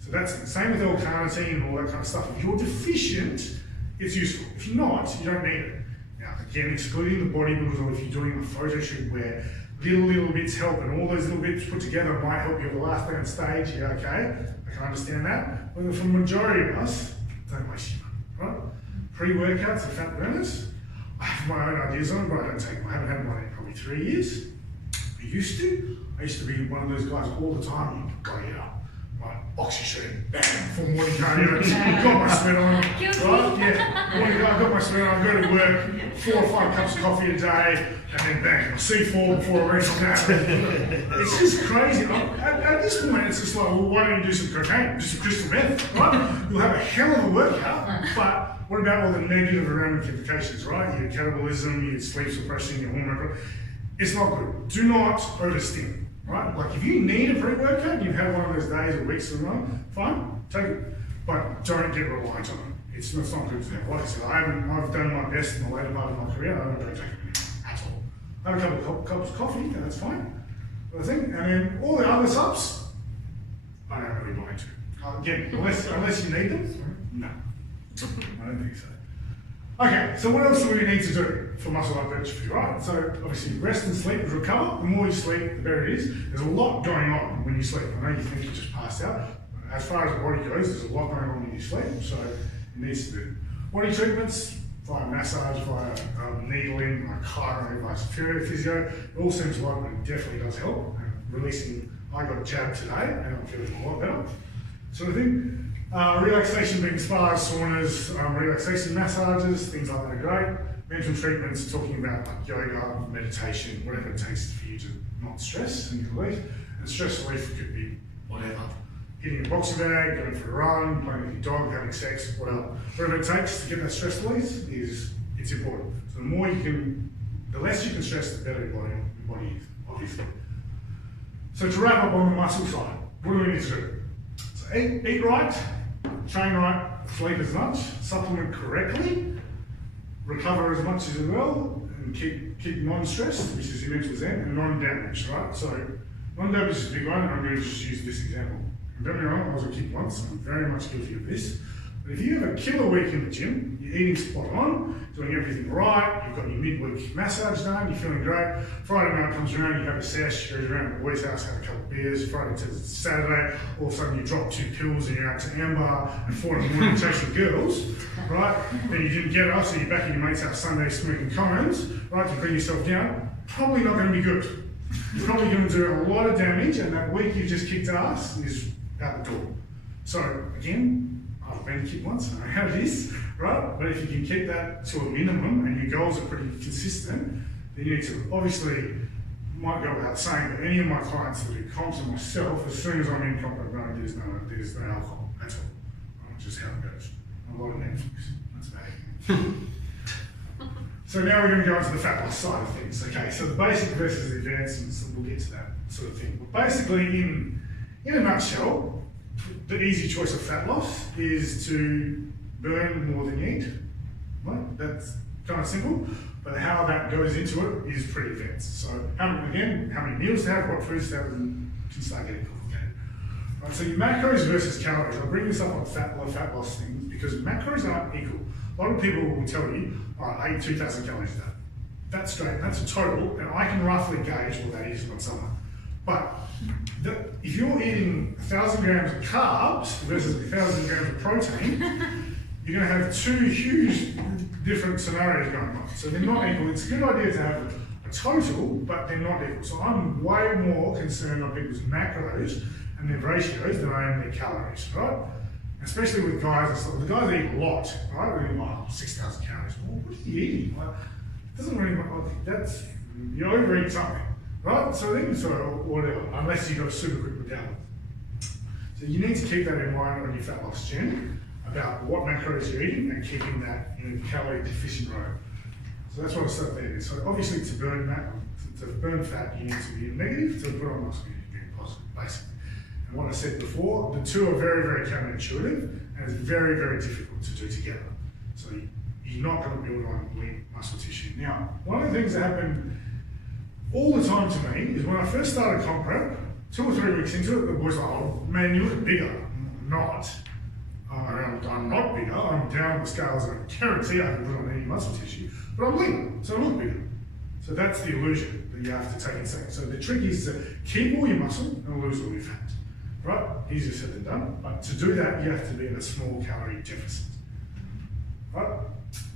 So that's the same with L-carnitine and all that kind of stuff. If you're deficient, it's useful. If you're not, you don't need it. Now, again, excluding the bodybuilders, or if you're doing a photo shoot where little bits help and all those little bits put together might help you at the last day on stage, yeah, okay, I can understand that. But for the majority of us, don't waste your money, right? Pre-workouts and fat burners, I have my own ideas on it, but I don't take them. I haven't had one in probably 3 years. I used to be one of those guys all the time. You got to get up, right? Oxygen, bam, full morning cardio. Got my sweat on, right? Yeah, I've got my sweat on. I go to work, 4 or 5 cups of coffee a day, and then bang, C4 before I reach that. It's just crazy. At this point, it's just like, well, why don't you do some cocaine, do some crystal meth, right? You'll have a hell of a workout, but what about all the negative ramifications, right? Your catabolism, your sleep suppression, your hormone. It's not good. Do not overstim, right? Like if you need a pre-workout, you've had one of those days or weeks in a row, fine, take it. But don't get reliant on it. It's not good for you. Like I said, I've done my best in the later part of my career. I don't take it anymore at all. I have a couple of cups of coffee, and that's fine. But I think, and then all the other subs, I don't really mind to. Again, unless you need them, no. I don't think so. Okay, so what else do we need to do for muscle hypertrophy, right? So obviously rest and sleep and recover. The more you sleep, the better it is. There's a lot going on when you sleep. I know you think you just passed out. As far as the body goes, there's a lot going on when you sleep, so it needs to do. Body treatments, via massage, via needling, like chiro, via physio, it all seems like it definitely does help. Releasing, I got a jab today and I'm feeling a lot better, sort of thing. Relaxation being spas, saunas, relaxation massages, things like that are great. Mental treatments, talking about like yoga, meditation, whatever it takes for you to not stress and relief. And stress relief could be whatever. Hitting a boxing bag, going for a run, playing with your dog, having sex, whatever it takes to get that stress release it's important. So the less you can stress, the better your body is, obviously. So to wrap up on the muscle side, what do we need to do? So eat right, train right, sleep as much, supplement correctly, recover as much as well, and keep non-stressed, which is your mental zen, and non-damaged, right? So non-damaged is a big one, and I'm going to just use this example. And don't get me wrong, I was a kid once, I'm very much guilty of this. But if you have a killer week in the gym, you're eating spot on, doing everything right, you've got your midweek massage done, you're feeling great, Friday night comes around, you have a sesh, you go around to the boys' house, have a couple of beers, Friday to Saturday, all of a sudden you drop 2 pills and you're out to Amber at 4 in the morning chasing girls, right? Then you didn't get us, so you're back in your mate's house Sunday smoking cones, right, to bring yourself down. Probably not going to be good. You're probably going to do a lot of damage, and that week you just kicked ass is out the door. So again, I've been a kid once, I know how it is, right? But if you can keep that to a minimum and your goals are pretty consistent, then you need to, obviously, might go without saying, but any of my clients that do comps and myself, as soon as I'm in comp, no, there's no alcohol at all. Just how it goes. A lot of Netflix, that's about it. So now we're going to go into the fat loss side of things. Okay, so the basic versus the advancements, and we'll get to that sort of thing. But basically, in a nutshell, the easy choice of fat loss is to burn more than you eat. Right? That's kind of simple, but how that goes into it is pretty advanced. So how many meals to have, what foods to have, and can start getting complicated. Right, so your macros versus calories. I'll bring this up on fat loss things because macros aren't equal. A lot of people will tell you, I ate 2,000 calories a day. That's great, that's a total, and I can roughly gauge what that is on someone. But if you're eating 1,000 grams of carbs versus 1,000 grams of protein, you're going to have 2 huge different scenarios going on. So they're not equal. It's a good idea to have a total, but they're not equal. So I'm way more concerned on people's macros and their ratios than I am their calories, right? Especially with guys and stuff. The guys eat a lot, right? They eat 6,000 calories. Well, what are you eating? Like, it doesn't really matter. You overeat something. Right, so whatever, unless you've got a super quick metabolism. So you need to keep that in mind on your fat loss journey about what macros you're eating and keeping that in a calorie deficient mode. So that's what I said there. So obviously to burn that, to burn fat, you need to be negative. To put on muscle, you need to be positive, basically. And what I said before, the two are very, very counterintuitive, and it's very, very difficult to do together. So you're not going to build on lean muscle tissue. Now, one of the things that happened all the time to me is when I first started comp prep, 2 or 3 weeks into it, the boys were like, oh man, you look bigger. I'm not. I'm not bigger. I'm down the scales and I guarantee I can put on any muscle tissue, but I'm leaner, so I look bigger. So that's the illusion that you have to take in second. So the trick is to keep all your muscle and lose all your fat. Right? Easier said than done. But to do that, you have to be in a small calorie deficit. Right?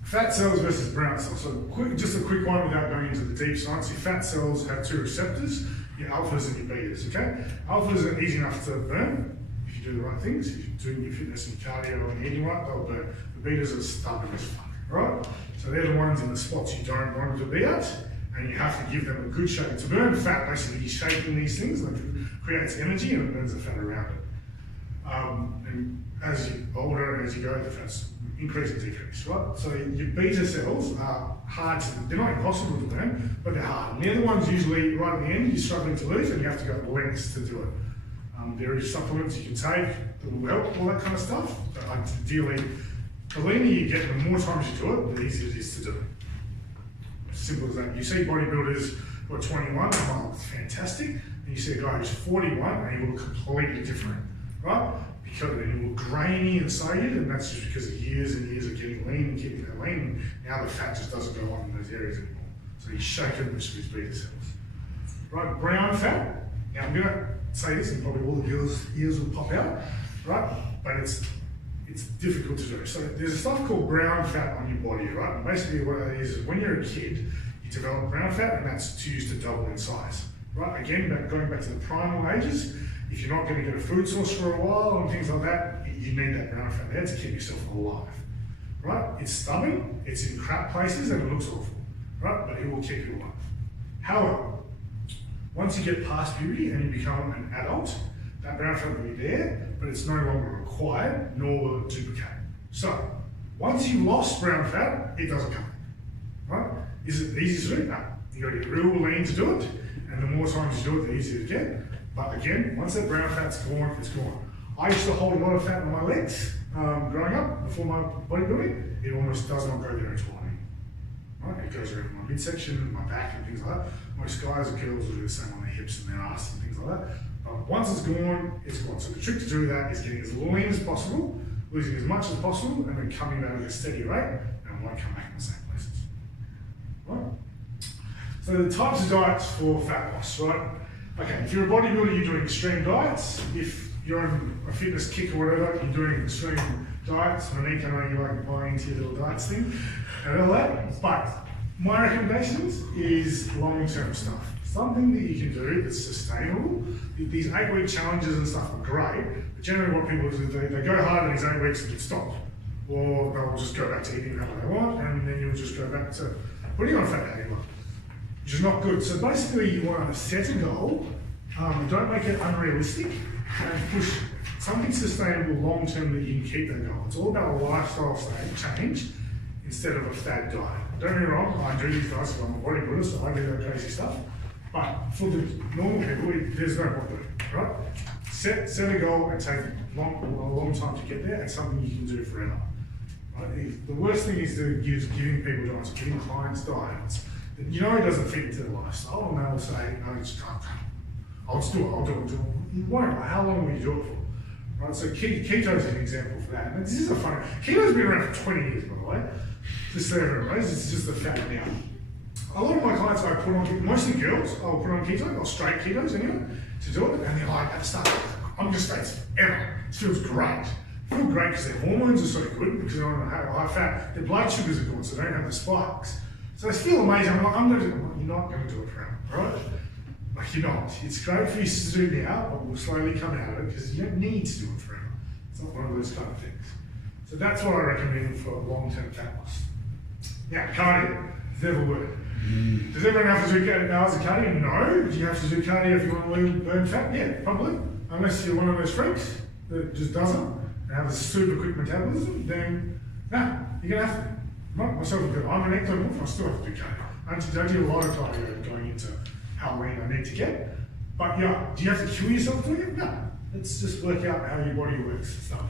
Fat cells versus brown cells. So just a quick one without going into the deep science. Your fat cells have 2 receptors, your alphas and your betas, okay? Alphas are easy enough to burn if you do the right things. If you're doing your fitness and cardio and eating right, they'll burn. The betas are stubborn as fuck, right? So they're the ones in the spots you don't want them to be at, and you have to give them a good shape. To burn fat, basically, you're shaking these things, and it creates energy and it burns the fat around it. And as you're older and as you go, the fat's increase and decrease, right? So your beta cells are hard to, they're not impossible to burn, but they're hard. And they're the ones usually right at the end you're struggling to lose and you have to go lengths to do it. There are supplements you can take that will help, all that kind of stuff. But ideally, the leaner you get, the more times you do it, the easier it is to do it. As simple as that. You see bodybuilders who are 21, oh, it's fantastic, and you see a guy who's 41 and he will look completely different, right? Because they look grainy and sated, and that's just because of years and years of getting lean and keeping that lean, and now the fat just doesn't go on in those areas anymore. So he's shaken most of his beta cells. Right, brown fat, now I'm gonna say this and probably all the girls' ears will pop out, right? But it's difficult to do. So there's a stuff called brown fat on your body, right? And basically what it is when you're a kid, you develop brown fat and that's used to double in size, right? Again, going back to the primal ages, if you're not going to get a food source for a while and things like that, you need that brown fat there to keep yourself alive, right? It's stubborn, it's in crap places and it looks awful, right? But it will keep you alive. However, once you get past puberty and you become an adult, that brown fat will be there, but it's no longer required, nor will it duplicate. So, once you've lost brown fat, it doesn't come in, right? Is it easy to do? No. You've got to get real lean to do it, and the more times you do it, the easier to get. But again, once that brown fat's gone, it's gone. I used to hold a lot of fat on my legs growing up before my bodybuilding. It almost does not go there at all anymore. Right? It goes around my midsection, my back, and things like that. Most guys and girls will do the same on their hips and their ass and things like that. But once it's gone, it's gone. So the trick to do that is getting as lean as possible, losing as much as possible, and then coming back at a steady rate, and it won't come back in the same places. Right? So the types of diets for fat loss, right? Okay, if you're a bodybuilder, you're doing extreme diets. If you're on a fitness kick or whatever, you're doing extreme diets. Monique, I know you like buying into your little diets thing and all that. But my recommendations is long-term stuff. Something that you can do that's sustainable. These 8-week challenges and stuff are great, but generally what people do, they go hard in these 8 weeks and get stopped. Or they'll just go back to eating how they want, and then you'll just go back to putting on fat how you want, which is not good. So basically you want to set a goal, don't make it unrealistic, and push something sustainable long-term that you can keep that goal. It's all about a lifestyle change instead of a fad diet. Don't get me wrong, I do these diets because I'm a bodybuilder, so I do that crazy stuff. But for the normal people, there's no point doing it, right? Set a goal and take a long time to get there, and something you can do forever. Right? The worst thing is to giving people diets, giving clients diets. You know it doesn't fit into their lifestyle, and they'll say, no, I just can't. I'll just do it, I'll do it. You won't, right? How long will you do it for? Right? So keto is an example for that. And this is a funny, keto's been around for 20 years, by the way. Just so everyone knows, it's just a fad now. A lot of my clients I put on, mostly girls, I'll put on keto, or straight ketos anyway, to do it, and they're like, at the start, I'm just straight forever. It feels great. They feel great because their hormones are so good, because they're on high fat, their blood sugars are good, so they don't have the spikes. So they feel amazing. I'm like, you're not going to do it forever, right? Like, you're not. It's great for you to do now, but we'll slowly come out of it, because you don't need to do it forever. It's not one of those kind of things. So that's what I recommend for long-term fat loss. Now, cardio, never work. Does everyone have to do hours of cardio? No. Do you have to do cardio if you want to burn fat? Yeah, probably. Unless you're one of those freaks that just doesn't and have a super quick metabolism, then no, you're going to have to. Myself, I'm an ectomorph, I still have to do cardio. I don't do a lot of cardio going into how lean I need to get. But yeah, do you have to kill yourself doing it? No. Let's just work out how your body works and stuff.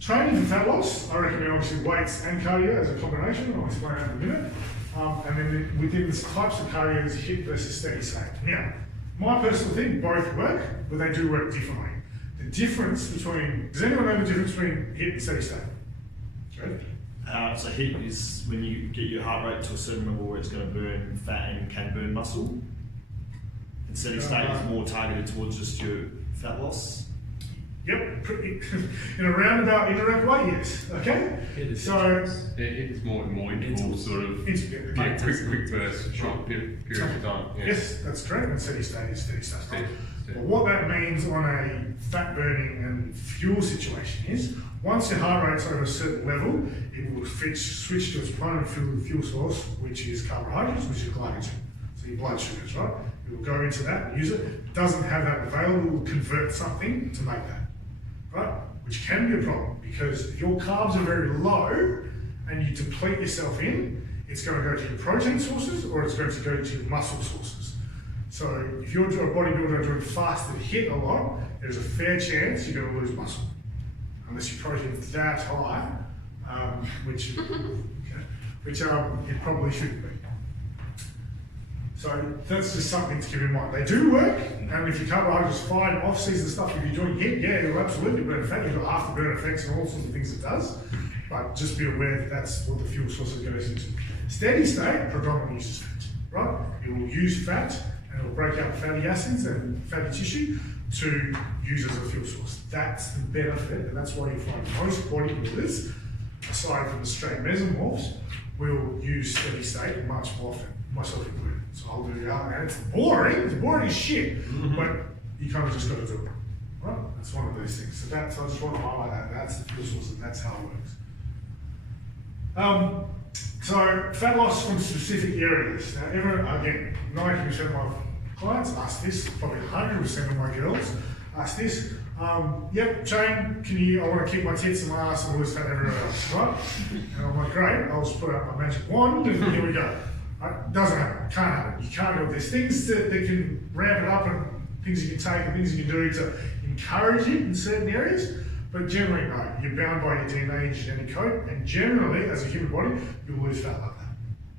Training for fat loss, I recommend obviously weights and cardio as a combination. I'll explain that in a minute. And then within the types of cardio is HIIT versus steady state. Now, my personal thing, both work, but they do work differently. The difference between, does anyone know the difference between HIIT and steady state? Okay. So HIIT is when you get your heart rate to a certain level where it's going to burn fat and can burn muscle. And steady state is more targeted towards just your fat loss. Yep, in a roundabout, indirect way, yes. Okay? So it's more interval sort of quick burst, short period of time. Yeah. Yes, that's correct. And steady state is steady state. But what that means on a fat burning and fuel situation is, once your heart rate's over a certain level, it will switch to its primary fuel source, which is carbohydrates, which is glycogen. So your blood sugars, right? It will go into that and use it. It doesn't have that available, it will convert something to make that. Right? Which can be a problem because if your carbs are very low and you deplete yourself in, it's going to go to your protein sources or it's going to go to your muscle sources. So if you're a bodybuilder doing fasted HIIT a lot, there's a fair chance you're going to lose muscle. Unless your protein is that high, which it probably shouldn't be. So that's just something to keep in mind. They do work, and if your carbohydrates fine, off-season stuff, if you're doing HIIT, yeah, you'll absolutely burn fat. You've got half the burn effects and all sorts of things it does, but just be aware that that's what the fuel source goes into. Steady state predominantly uses fat, right? It will use fat, and it will break up fatty acids and fatty tissue to use as a fuel source. That's the benefit, and that's why you find most bodybuilders, aside from the straight mesomorphs, will use steady state much more often, myself included. So I'll do that, and it's boring as shit, but you kind of just got to do it, right? That's one of those things. So I just want to highlight that. That's the fuel source, and that's how it works. So fat loss from specific areas. Now, again, 90% of my clients ask this, probably 100% of my girls ask this. Yep, Shane, I want to keep my tits and my ass and lose fat everywhere else, right? And I'm like, great, I'll just put out my magic wand and here we go. Doesn't happen, can't happen. You can't do it. There's things that can ramp it up and things you can take and things you can do to encourage it in certain areas, but generally no. You're bound by your DNA and genetic code, and generally, as a human body, you'll lose fat like that,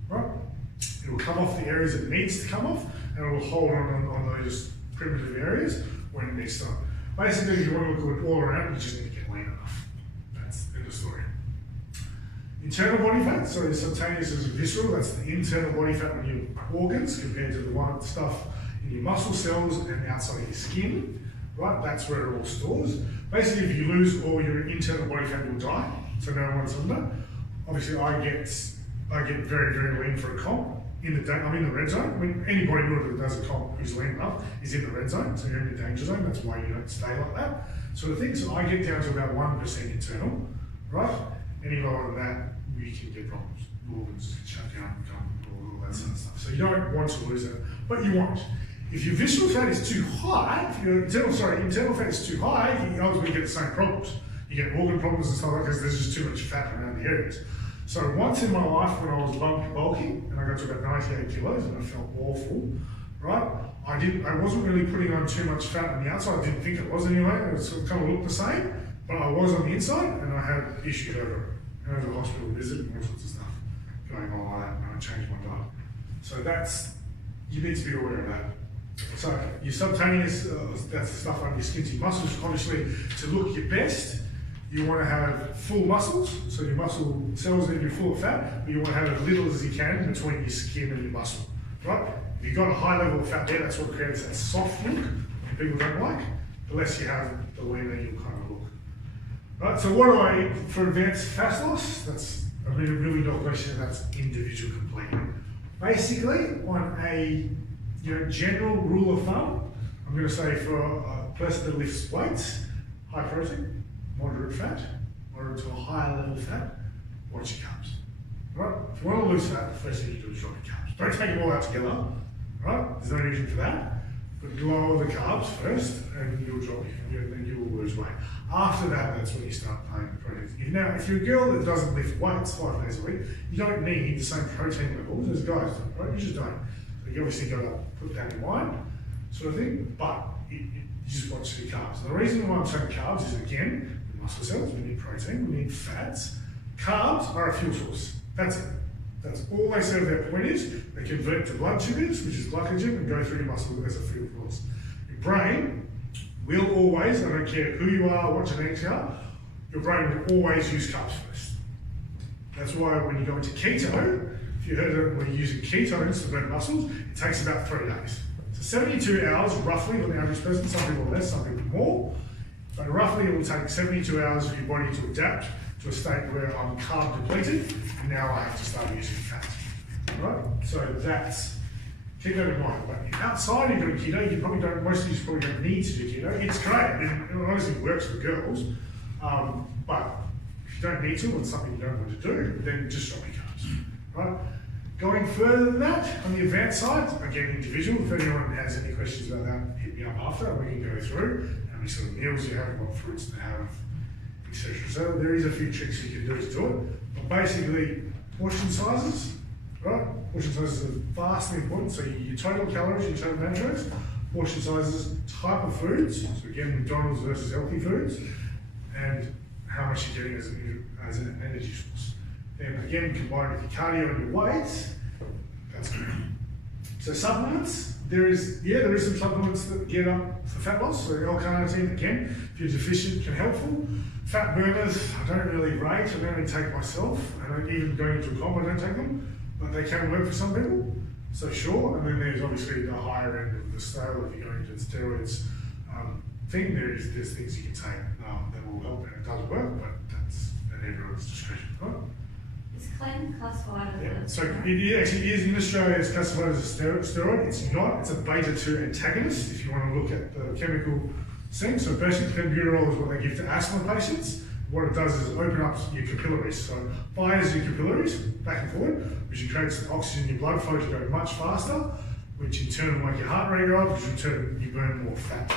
right? It will come off the areas it needs to come off, and it will hold on those primitive areas when it needs to. Basically, if you want to look good all around, you just need to get lean enough. That's the end of the story. Internal body fat, so the subcutaneous is visceral, that's the internal body fat on your organs compared to the stuff in your muscle cells and outside of your skin, right? That's where it all stores. Basically, if you lose all your internal body fat, you'll die, so no one's under. Obviously, I get very, very lean for a comp. I'm in the red zone. I mean, any bodybuilder that does a comp who's lean enough is in the red zone, so you're in the danger zone. That's why you don't stay like that. Sort of thing. So I get down to about 1% internal, right? Any lower than that, we can get problems. Organs shut down, all that sort of stuff. So you don't want to lose that, but you won't. If your visceral fat is too high, if your internal fat is too high, you ultimately get the same problems. You get organ problems and stuff like that because there's just too much fat around the areas. So once in my life when I was bulky and I got to about 98 kilos and I felt awful, right? I wasn't really putting on too much fat on the outside. I didn't think it was anyway. It kind of looked the same, but I was on the inside and I had issues over it. I had a hospital visit and all sorts of stuff going on like that, and I changed my diet. So you need to be aware of that. So your subcutaneous, that's the stuff under your skin, your muscles, obviously to look your best, you want to have full muscles, so your muscle cells need to be full of fat, but you want to have as little as you can between your skin and your muscle, right? If you've got a high level of fat there, that's what creates that soft look that people don't like. The less you have, the leaner you'll kind of look. Right, so what do I eat for advanced fat loss? That's a really good question, and that's individual completely. Basically, on a general rule of thumb, I'm going to say for a person that lifts weights, high protein, moderate fat, moderate to a higher level fat, watch your carbs. Right? If you want to lose fat, the first thing you do is drop your carbs. Don't take them all out together. Right? There's no reason for that. But lower the carbs first, and you'll drop then you will lose weight. After that, that's when you start paying the proteins. Now, if you're a girl that doesn't lift weights 5 days a week, you don't need the same protein levels as guys do, right? You just don't. So you obviously got to put that in mind, sort of thing, but you just want to see carbs. And the reason why I'm saying carbs is, again, with muscle cells, we need protein, we need fats. Carbs are a fuel source. That's it. That's all they serve their point is. They convert to blood sugars, which is glycogen, and go through your muscle as a fuel source. Your brain will always, I don't care who you are, what genetics you are, your brain will always use carbs first. That's why when you go into keto, if you heard it, when you're using ketones to burn muscles, it takes about 3 days. So 72 hours roughly on the average person, some people less, some people more, but roughly it will take 72 hours for your body to adapt to a state where I'm carb depleted, and now I have to start using fat. Right? So that's, keep that in mind. But outside of doing keto, you probably don't, most of you probably don't need to do keto. It's great, and it obviously works for girls, but if you don't need to, or it's something you don't want to do, then just stop your carbs. Right? Going further than that, on the advanced side, again, individual, if anyone has any questions about that, hit me up after, and we can go through how many sort of meals you have, what fruits to have, etc. So there is a few tricks you can do to do it. But basically, portion sizes, right? Portion sizes are vastly important. So your total calories, your total macros, portion sizes, type of foods. So again, McDonald's versus healthy foods, and how much you're getting as an energy source. Then again, combined with your cardio and your weights, that's good. So supplements, there is some supplements that get up for fat loss. So L-carnitine, again, if you're deficient, can helpful. Fat burners, I don't really rate, I don't really take myself. I don't even go into a comp, I don't take them, but they can work for some people. So sure, and then there's obviously the higher end of the scale. If you're going into the steroids thing, there's things you can take that will help, and it does work, but that's at everyone's discretion, right? Is Clen classified as Yeah. a... So it actually is in Australia, it's classified as a steroid. It's not, it's a beta-2 antagonist, if you want to look at the chemical thing. So basically, clenbuterol is what they give to asthma patients. What it does is open up your capillaries. So it fires your capillaries back and forward, which creates oxygen in your blood flow to go much faster, which in turn will make your heart rate go up, which in turn you burn more fat.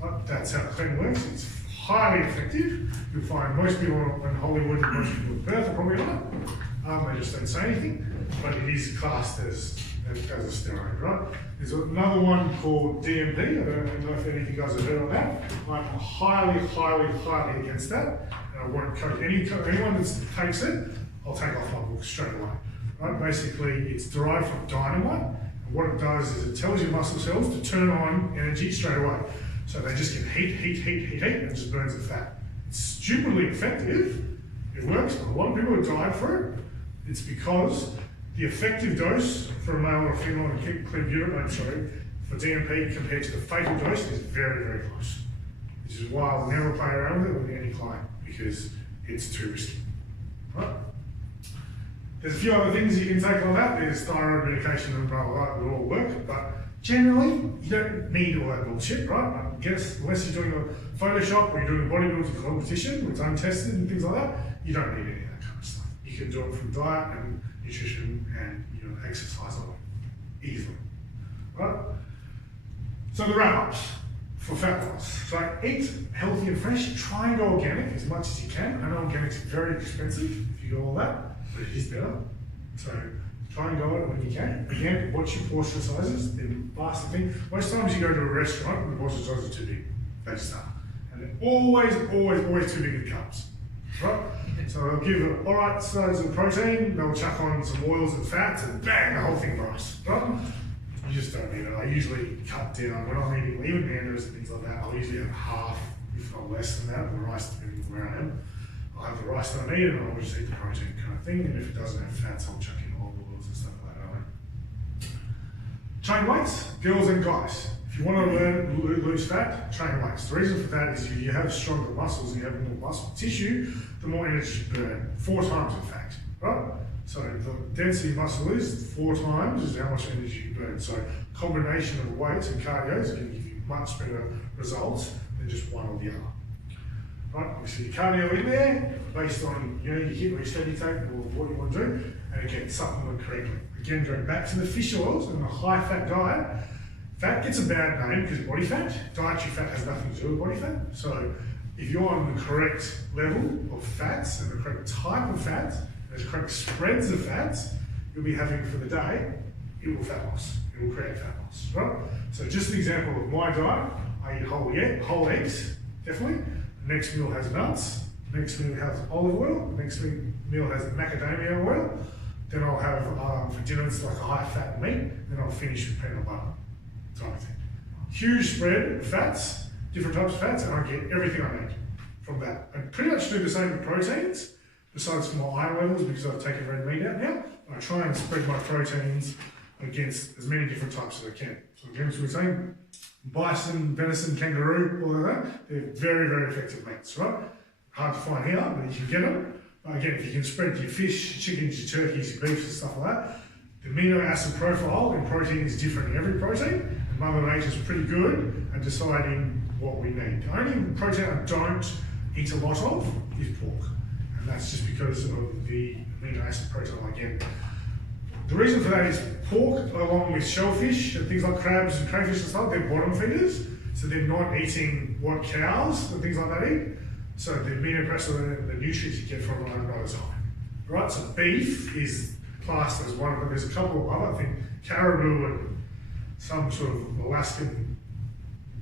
Right? That's how Clen works. It's highly effective. You'll find most people in Hollywood and most people in Perth are probably on it. They just don't say anything, but it is classed as a steroid, right? There's another one called DMP. I don't know if any of you guys have heard of that. I'm highly against that. And I won't encourage anyone that takes it, I'll take off my book straight away. Right? Basically, it's derived from dynamite. And what it does is it tells your muscle cells to turn on energy straight away. So they just get heat, and it just burns the fat. It's stupidly effective. It works, but a lot of people have died for it. It's because the effective dose for a male or female in clenbuterol, for DMP compared to the fatal dose is very close. Which is why I'll never play around with it with any client, because it's too risky. Right? There's a few other things you can take like that. There's thyroid medication and blah blah blah that all work, but generally you don't need all that bullshit, right? I guess unless you're doing a Photoshop or you're doing a bodybuilding competition, it's untested and things like that, you don't need any of that kind of stuff. You can do it from diet and nutrition and exercise on it easily, right? So the wrap-ups for fat loss. So eat healthy and fresh. Try and go organic as much as you can. I know organic's very expensive if you go all that, but it is better. So try and go it when you can. Again, watch your portion sizes. They're vast thing. Most times you go to a restaurant and the portion sizes are too big. They just are. And they're always too big in carbs. Right? So they'll give it, alright, loads of protein, they'll chuck on some oils and fats, and bang, the whole thing rice. Right? You just don't need it. I usually cut down, when I'm eating even manders and things like that, I'll usually have half, if not less than that, of the rice, depending on where I am. I'll have the rice that I need, and I'll just eat the protein kind of thing, and if it doesn't have fats, I'll chuck in olive oils and stuff like that. Train weights, girls and guys. If you want to lose fat, train weights. The reason for that is you have stronger muscles and you have more muscle tissue, the more energy you burn. 4 times in fact, right? So the density of muscle is 4 times is how much energy you burn. So combination of weights and cardio is going to give you much better results than just one or the other. Right? Obviously your cardio in there, based on your hit or your steady take or what you want to do, and again, supplement correctly. Again, going back to the fish oils and the high fat diet, fat gets a bad name because body fat. Dietary fat has nothing to do with body fat. So if you're on the correct level of fats and the correct type of fats, and the correct spreads of fats, you'll be having for the day it will fat loss. It will create fat loss, right? So just an example of my diet, I eat whole eggs, definitely. The next meal has nuts. The next meal has olive oil. The next meal has macadamia oil. Then I'll have, for dinner, it's like a high fat meat. Then I'll finish with peanut butter, type of thing. Huge spread of fats, different types of fats, and I get everything I need from that. I pretty much do the same with proteins, besides for my iron levels, because I've taken red meat out now. I try and spread my proteins against as many different types as I can. So again, as we were saying, bison, venison, kangaroo, all of that, they're very, very effective meats, right? Hard to find here, but you can get them. But again, if you can spread your fish, your chickens, your turkeys, your beefs and stuff like that, the amino acid profile in protein is different in every protein, and Mother Nature's pretty good at deciding what we need. The only protein I don't eat a lot of is pork, and that's just because of the amino acid profile again. The reason for that is pork, along with shellfish and things like crabs and crayfish and stuff, they're bottom feeders, so they're not eating what cows and things like that eat. So the amino acid and the nutrients you get from it are not as high. Right, so beef is classed as one of them. There's a couple of other, I think caribou and some sort of Alaskan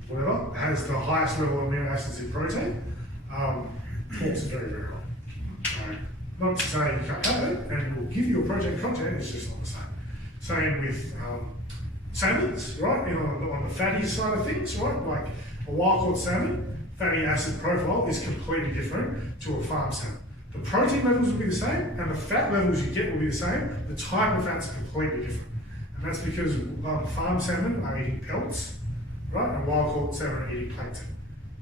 whatever has the highest level of amino acids in protein. Pork's very, very high. Not to say you can't have it, and it will give you a protein content, it's just not the same. Same with salmons, right? On the fatty side of things, right? Like a wild-caught salmon, fatty acid profile is completely different to a farm salmon. The protein levels will be the same, and the fat levels you get will be the same. The type of fat's completely different. And that's because farm salmon are eating pelts, right? And wild-caught salmon are eating plankton.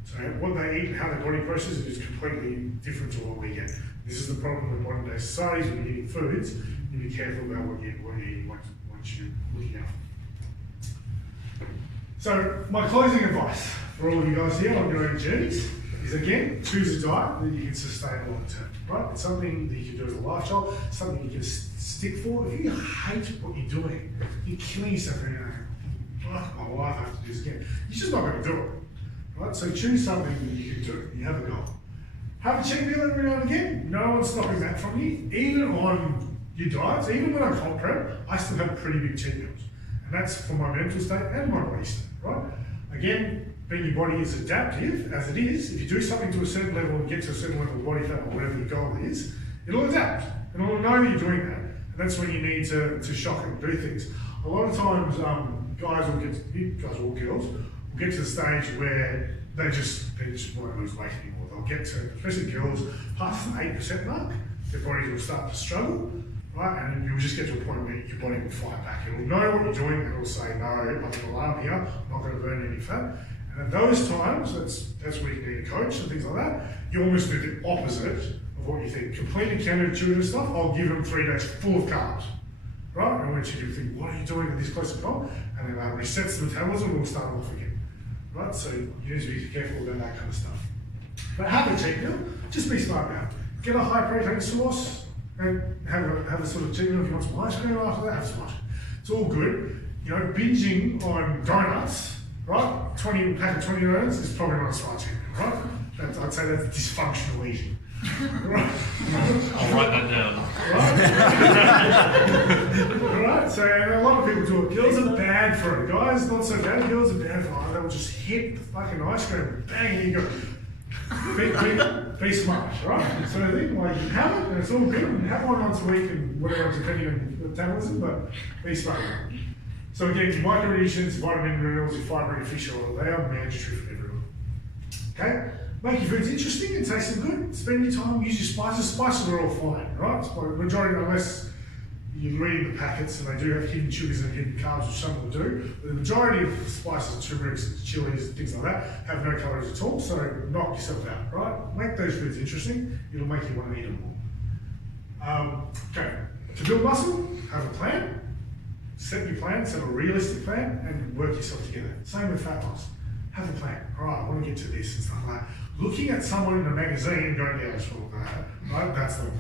So what they eat and how their body processes it is completely different to what we get. This is the problem with modern day societies. When you're eating foods, you need to be careful about what you're eating, what you're looking out for. So my closing advice for all of you guys here on your own journeys is, again, choose a diet that you can sustain long term, right? It's something that you can do as a lifestyle, something you can stick for. If you hate what you're doing, you're killing yourself and you're like, oh, my life, I have to do this again. You're just not going to do it, right? So choose something that you can do. You have a goal. Have a cheat meal every now and again. No one's stopping that from you. Even on your diets, even when I comp prep, I still have pretty big cheat meals. And that's for my mental state and my body state, right? Again, being your body is adaptive, as it is. If you do something to a certain level and get to a certain level of body fat or whatever your goal is, it'll adapt. And it'll know that you're doing that. And that's when you need to shock and do things. A lot of times, guys or girls will get to the stage where they just won't lose weight anymore. They'll get to, especially girls, past the 8% mark, their bodies will start to struggle, right? And you'll just get to a point where your body will fight back. It'll know what you're doing and it'll say, no, I'm an alarm here, I'm not going to burn any fat. And at those times, that's where you need a coach and things like that. You almost do the opposite of what you think. Completely counterintuitive stuff, I'll give them 3 days full of carbs, right? And when you think, what are you doing at this close to goal? And then that resets the metabolism and we'll start off again. Right, so you need to be careful about that kind of stuff. But have a cheat meal, just be smart about it. Get a high protein source and have a sort of cheat meal. If you want some ice cream after that, have some ice cream. It's all good. You know, binging on donuts, right? A pack of 20 donuts is probably not a smart cheat meal, right? I'd say that's dysfunctional eating. Right? I'll write that down. Right? Right? So and a lot of people do it. Girls are bad for it. Guys, not so bad. Girls are bad for it. They'll just hit the fucking ice cream. Bang, here you go. Be smart, right? So I think like you have it and it's all good. And have one once a week and whatever, depending on the metabolism, but be smart. So again, your micronutrients, vitamin minerals, your fiber, your fish oil, they are mandatory for everyone. Okay? Make your foods interesting and taste them good. Spend your time, use your spices. Spices are all fine, right? The majority, unless you're reading the packets and they do have hidden sugars and hidden carbs, which some of them do. But the majority of spices, turmerics, chilies, things like that, have no calories at all, so knock yourself out, right? Make those foods interesting. It'll make you want to eat them more. Okay, to build muscle, have a plan. Set your plan, set a realistic plan, and work yourself together. Same with fat loss. Have a plan. All right, I want to get to this and stuff like that. Looking at someone in a magazine and going, yeah, that's what right? That's the one.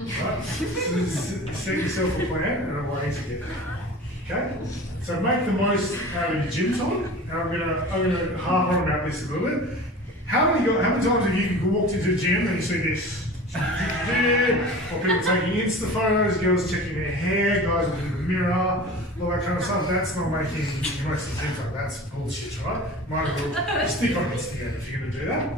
Right? Set yourself a plan and a way to get there. Okay? So make the most out of your gym time. And I'm gonna harp on about this a little bit. How many times have you walked into a gym and you see this? Or people taking Insta photos, girls checking their hair, guys looking in the mirror, all that kind of stuff, that's not making the most of the gym time. That's bullshit, right? Might as well stick on Instagram if you're going to do that.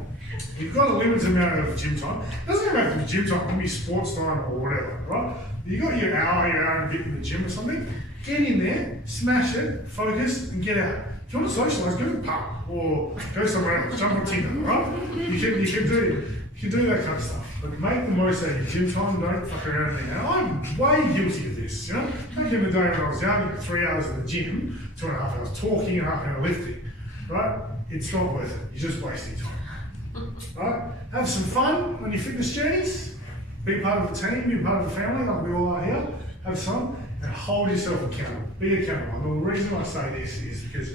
You've got a limited amount of gym time. It doesn't even have to be gym time, it can be sports time or whatever, right? You've got your hour and a bit in the gym or something, get in there, smash it, focus, and get out. If you want to socialise, go to the pub or go somewhere else, jump on Tinder, right? You can do that kind of stuff. But make the most out of your gym time, don't fuck around there. And I'm way guilty of this, you know? Back in the day when I was young, 3 hours in the gym, 2.5 hours talking and half an hour lifting, right? It's not worth it, you're just wasting time, right? Have some fun on your fitness journeys, be part of the team, be part of the family like we all are here, have fun, and hold yourself accountable, be accountable. And the reason I say this is because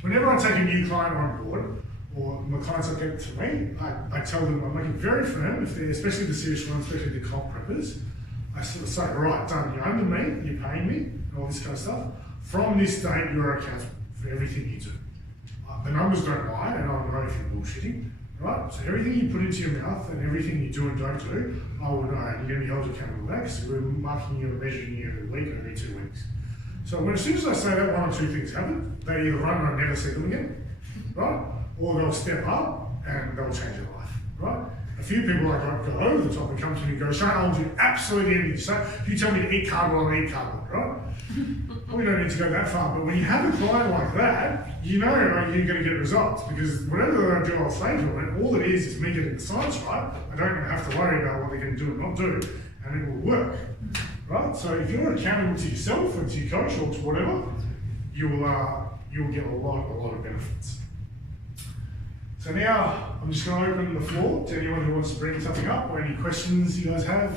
whenever I take a new client on board, or my clients that get to me, I tell them, I make it very firm, if they're, especially the serious ones, especially the comp preppers, I sort of say, right, done, you're under me, you're paying me, and all this kind of stuff. From this date, you're accountable for everything you do. The numbers don't lie, and I know if you're bullshitting, right? So everything you put into your mouth and everything you do and don't do, I will know, and you're going to be held accountable for that, because we're marking you and measuring you every week or every 2 weeks. So as soon as I say that, one or two things happen. They either run and I never see them again, right? Or they'll step up and they'll change your life, right? A few people I got go over the top and come to me and go, Shane, I'll do absolutely anything you say. If you tell me to eat cardboard, I'll eat cardboard, right? We don't need to go that far, but when you have a client like that, you know you're going to get results, because whatever they do, I'll say to them, and all it is me getting the science right. I don't have to worry about what they're going to do and not do, and it will work, right? So if you're accountable to yourself and to your coach or to whatever, you'll get a lot of benefits. So now I'm just going to open the floor to anyone who wants to bring something up, or any questions you guys have,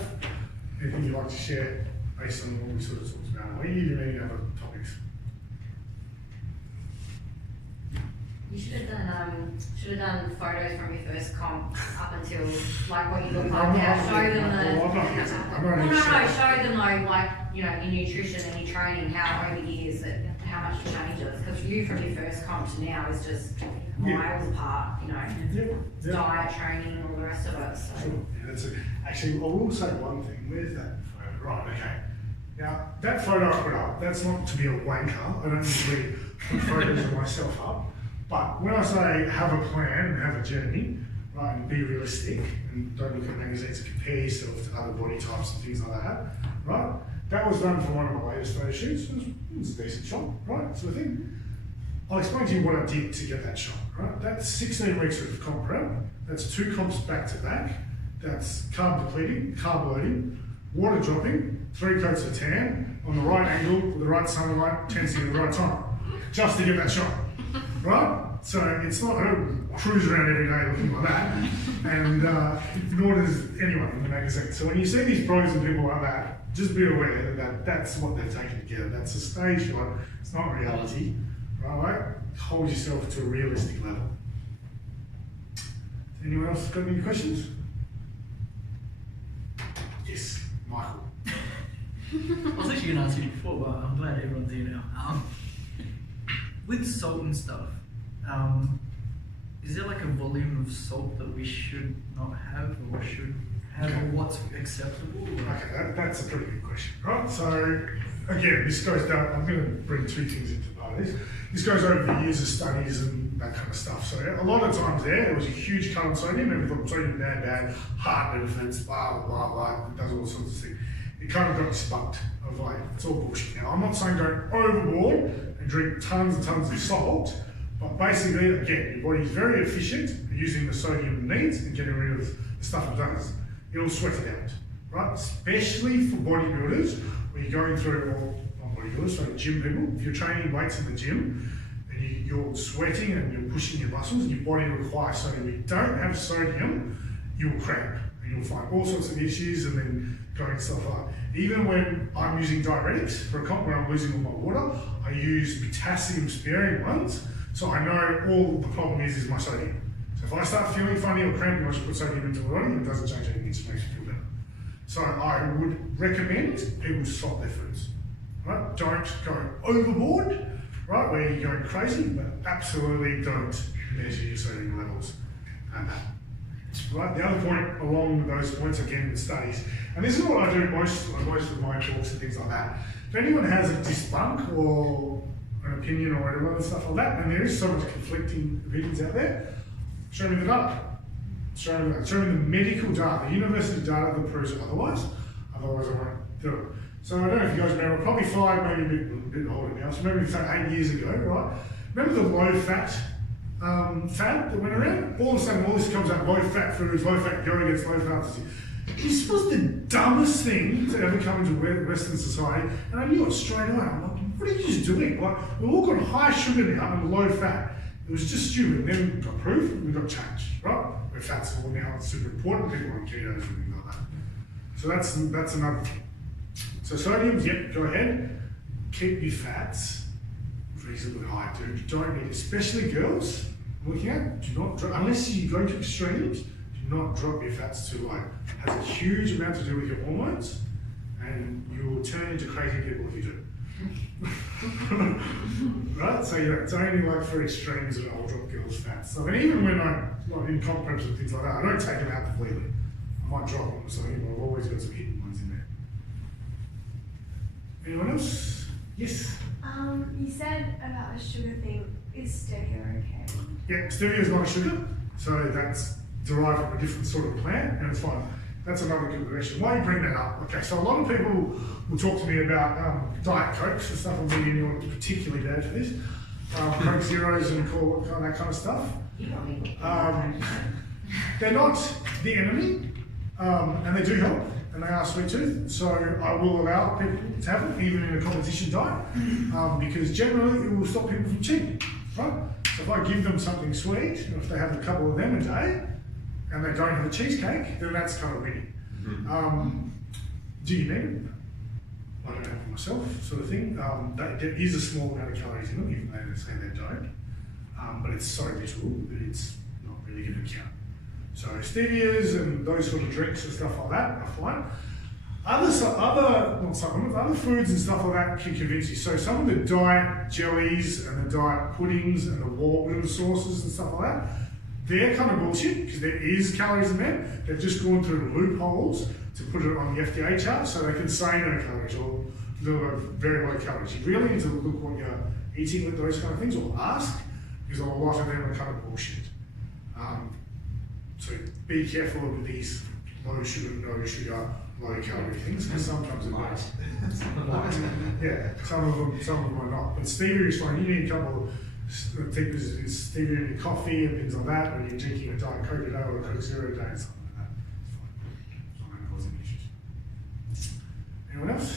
anything you'd like to share based on what we sort of talked about. Or any other topics. You should have done photos from your first comp up until like what you look like now. Show them show them though, like, you know, your nutrition and your training, how over the years that how much it changes. Because you from your first comp to now is just miles apart, you know. Diet, training, all the rest of it. So. Sure. Yeah, that's it. Actually, I will say one thing. Where's that photo? Right, okay. Now, that photo I put up, that's not to be a wanker. I don't usually put photos of myself up. But when I say have a plan and have a journey, right, and be realistic, and don't look at magazines and compare yourself to other body types and things like that, right? That was done for one of my latest photo shoots. It was a decent shot, right? Sort of thing. I'll explain to you what I did to get that shot, right? That's 16 weeks of comp prep. That's 2 comps back to back. That's carb depleting, carb loading, water dropping, 3 coats of tan, on the right angle, with the right sunlight, tensing at the right time, just to get that shot, right? So it's not a cruise around every day looking like that, and nor does anyone in the magazine. So when you see these pros and people like that, just be aware that that's what they're taking together. That's a stage shot, it's not reality, right? Hold yourself to a realistic level. Anyone else got any questions? Yes, Michael. I was actually going to ask you before, but I'm glad everyone's here now. With salt and stuff, is there like a volume of salt that we should not have or should have, or what's acceptable? Okay, that's a pretty good question, right? So again, this goes down, I'm going to bring 2 things into part of this. This goes over the years of studies and that kind of stuff. So a lot of times there was a huge cut on sodium, and we thought sodium bad, heart benefits, blah, blah, blah, it does all sorts of things. It kind of got spunked of like, it's all bullshit. Now, I'm not saying go overboard and drink tons and tons of salt, but basically, again, your body's very efficient at using the sodium it needs and getting rid of the stuff it does. It'll sweat it out, right? Especially for bodybuilders, where you're going through, or not bodybuilders, so gym people, if you're training weights in the gym, and you're sweating and you're pushing your muscles, and your body requires sodium. If you don't have sodium, you'll cramp, and you'll find all sorts of issues, and then going stuff up. Even when I'm using diuretics for a comp, when I'm losing all my water, I use potassium sparing ones, so I know all the problem is my sodium. So if I start feeling funny or cramping, I should put sodium into the body, and it doesn't change anything, it just makes me feel better. So I would recommend people salt their foods, right? Don't go overboard, right, where you're going crazy, but absolutely don't measure your sodium levels. Right, the other point along those points, again, with studies, and this is what I do most of my talks and things like that, if anyone has a debunk or an opinion or whatever and stuff like that, and there is so much conflicting opinions out there, show me the data. Show me the medical data, the university data that proves otherwise. Otherwise, I won't do it. So I don't know if you guys remember, probably 5, maybe a bit older now. So maybe 8 years ago, right? Remember the low-fat fad that went around? All of a sudden, all this comes out: low-fat foods, low-fat yogurts, low-fat. This was the dumbest thing to ever come into Western society, and I knew it straight away. I'm like, what are you just doing? Like, we've all got high sugar now and low fat. It was just stupid. Then we got approved and we got changed, right? Where fat's all now it's super important. People on keto and things like that. So that's another thing. So sodiums, yep, go ahead. Keep your fats reasonably high, dude. You don't need, especially girls, I'm looking at, do not drop, unless you go to extremes, do not drop your fats too low. It has a huge amount to do with your hormones, and you will turn into crazy people if you do. Right? So yeah, it's only like for extremes that I'll drop girls' fats. So, and even when I'm like in comp preps and things like that, I don't take them out completely. I might drop them, so I've always got some hidden ones in there. Anyone else? Yes? You said about a sugar thing. Is stevia okay? Yeah, stevia is not a sugar, so that's derived from a different sort of plant, and it's fine. That's another good question. Why you bring that up? Okay, so a lot of people will talk to me about Diet Cokes and stuff. I'm really not particularly bad for this. Coke Zeros and that kind of stuff. They're not the enemy, and they do help, and they are sweet tooth. So I will allow people to have them, even in a competition diet, because generally it will stop people from cheating, right? So if I give them something sweet, if they have a couple of them a day, and they don't have a cheesecake, then that's kind of winning. Do you need it? I don't have it myself, sort of thing. There is a small amount of calories in them, even though they say they don't. But it's so little that it's not really going to count. So stevias and those sort of drinks and stuff like that are fine. Other foods and stuff like that can convince you. So some of the diet jellies and the diet puddings and the Walton sauces and stuff like that, they're kind of bullshit because there is calories in there. They've just gone through loopholes to put it on the FDA chart so they can say no calories or very low calories. You really need to look what you're eating with those kind of things, or ask, because a lot of them are kind of bullshit. So be careful with these low sugar, no sugar, low calorie things, because sometimes it works. Yeah, some of them are not. But stevia is fine. You need a couple of stevia in your coffee and things like that, or you're drinking a Diet Coke a day or a Coke Zero a day and something like that. It's fine. It's not going to cause any issues. Anyone else?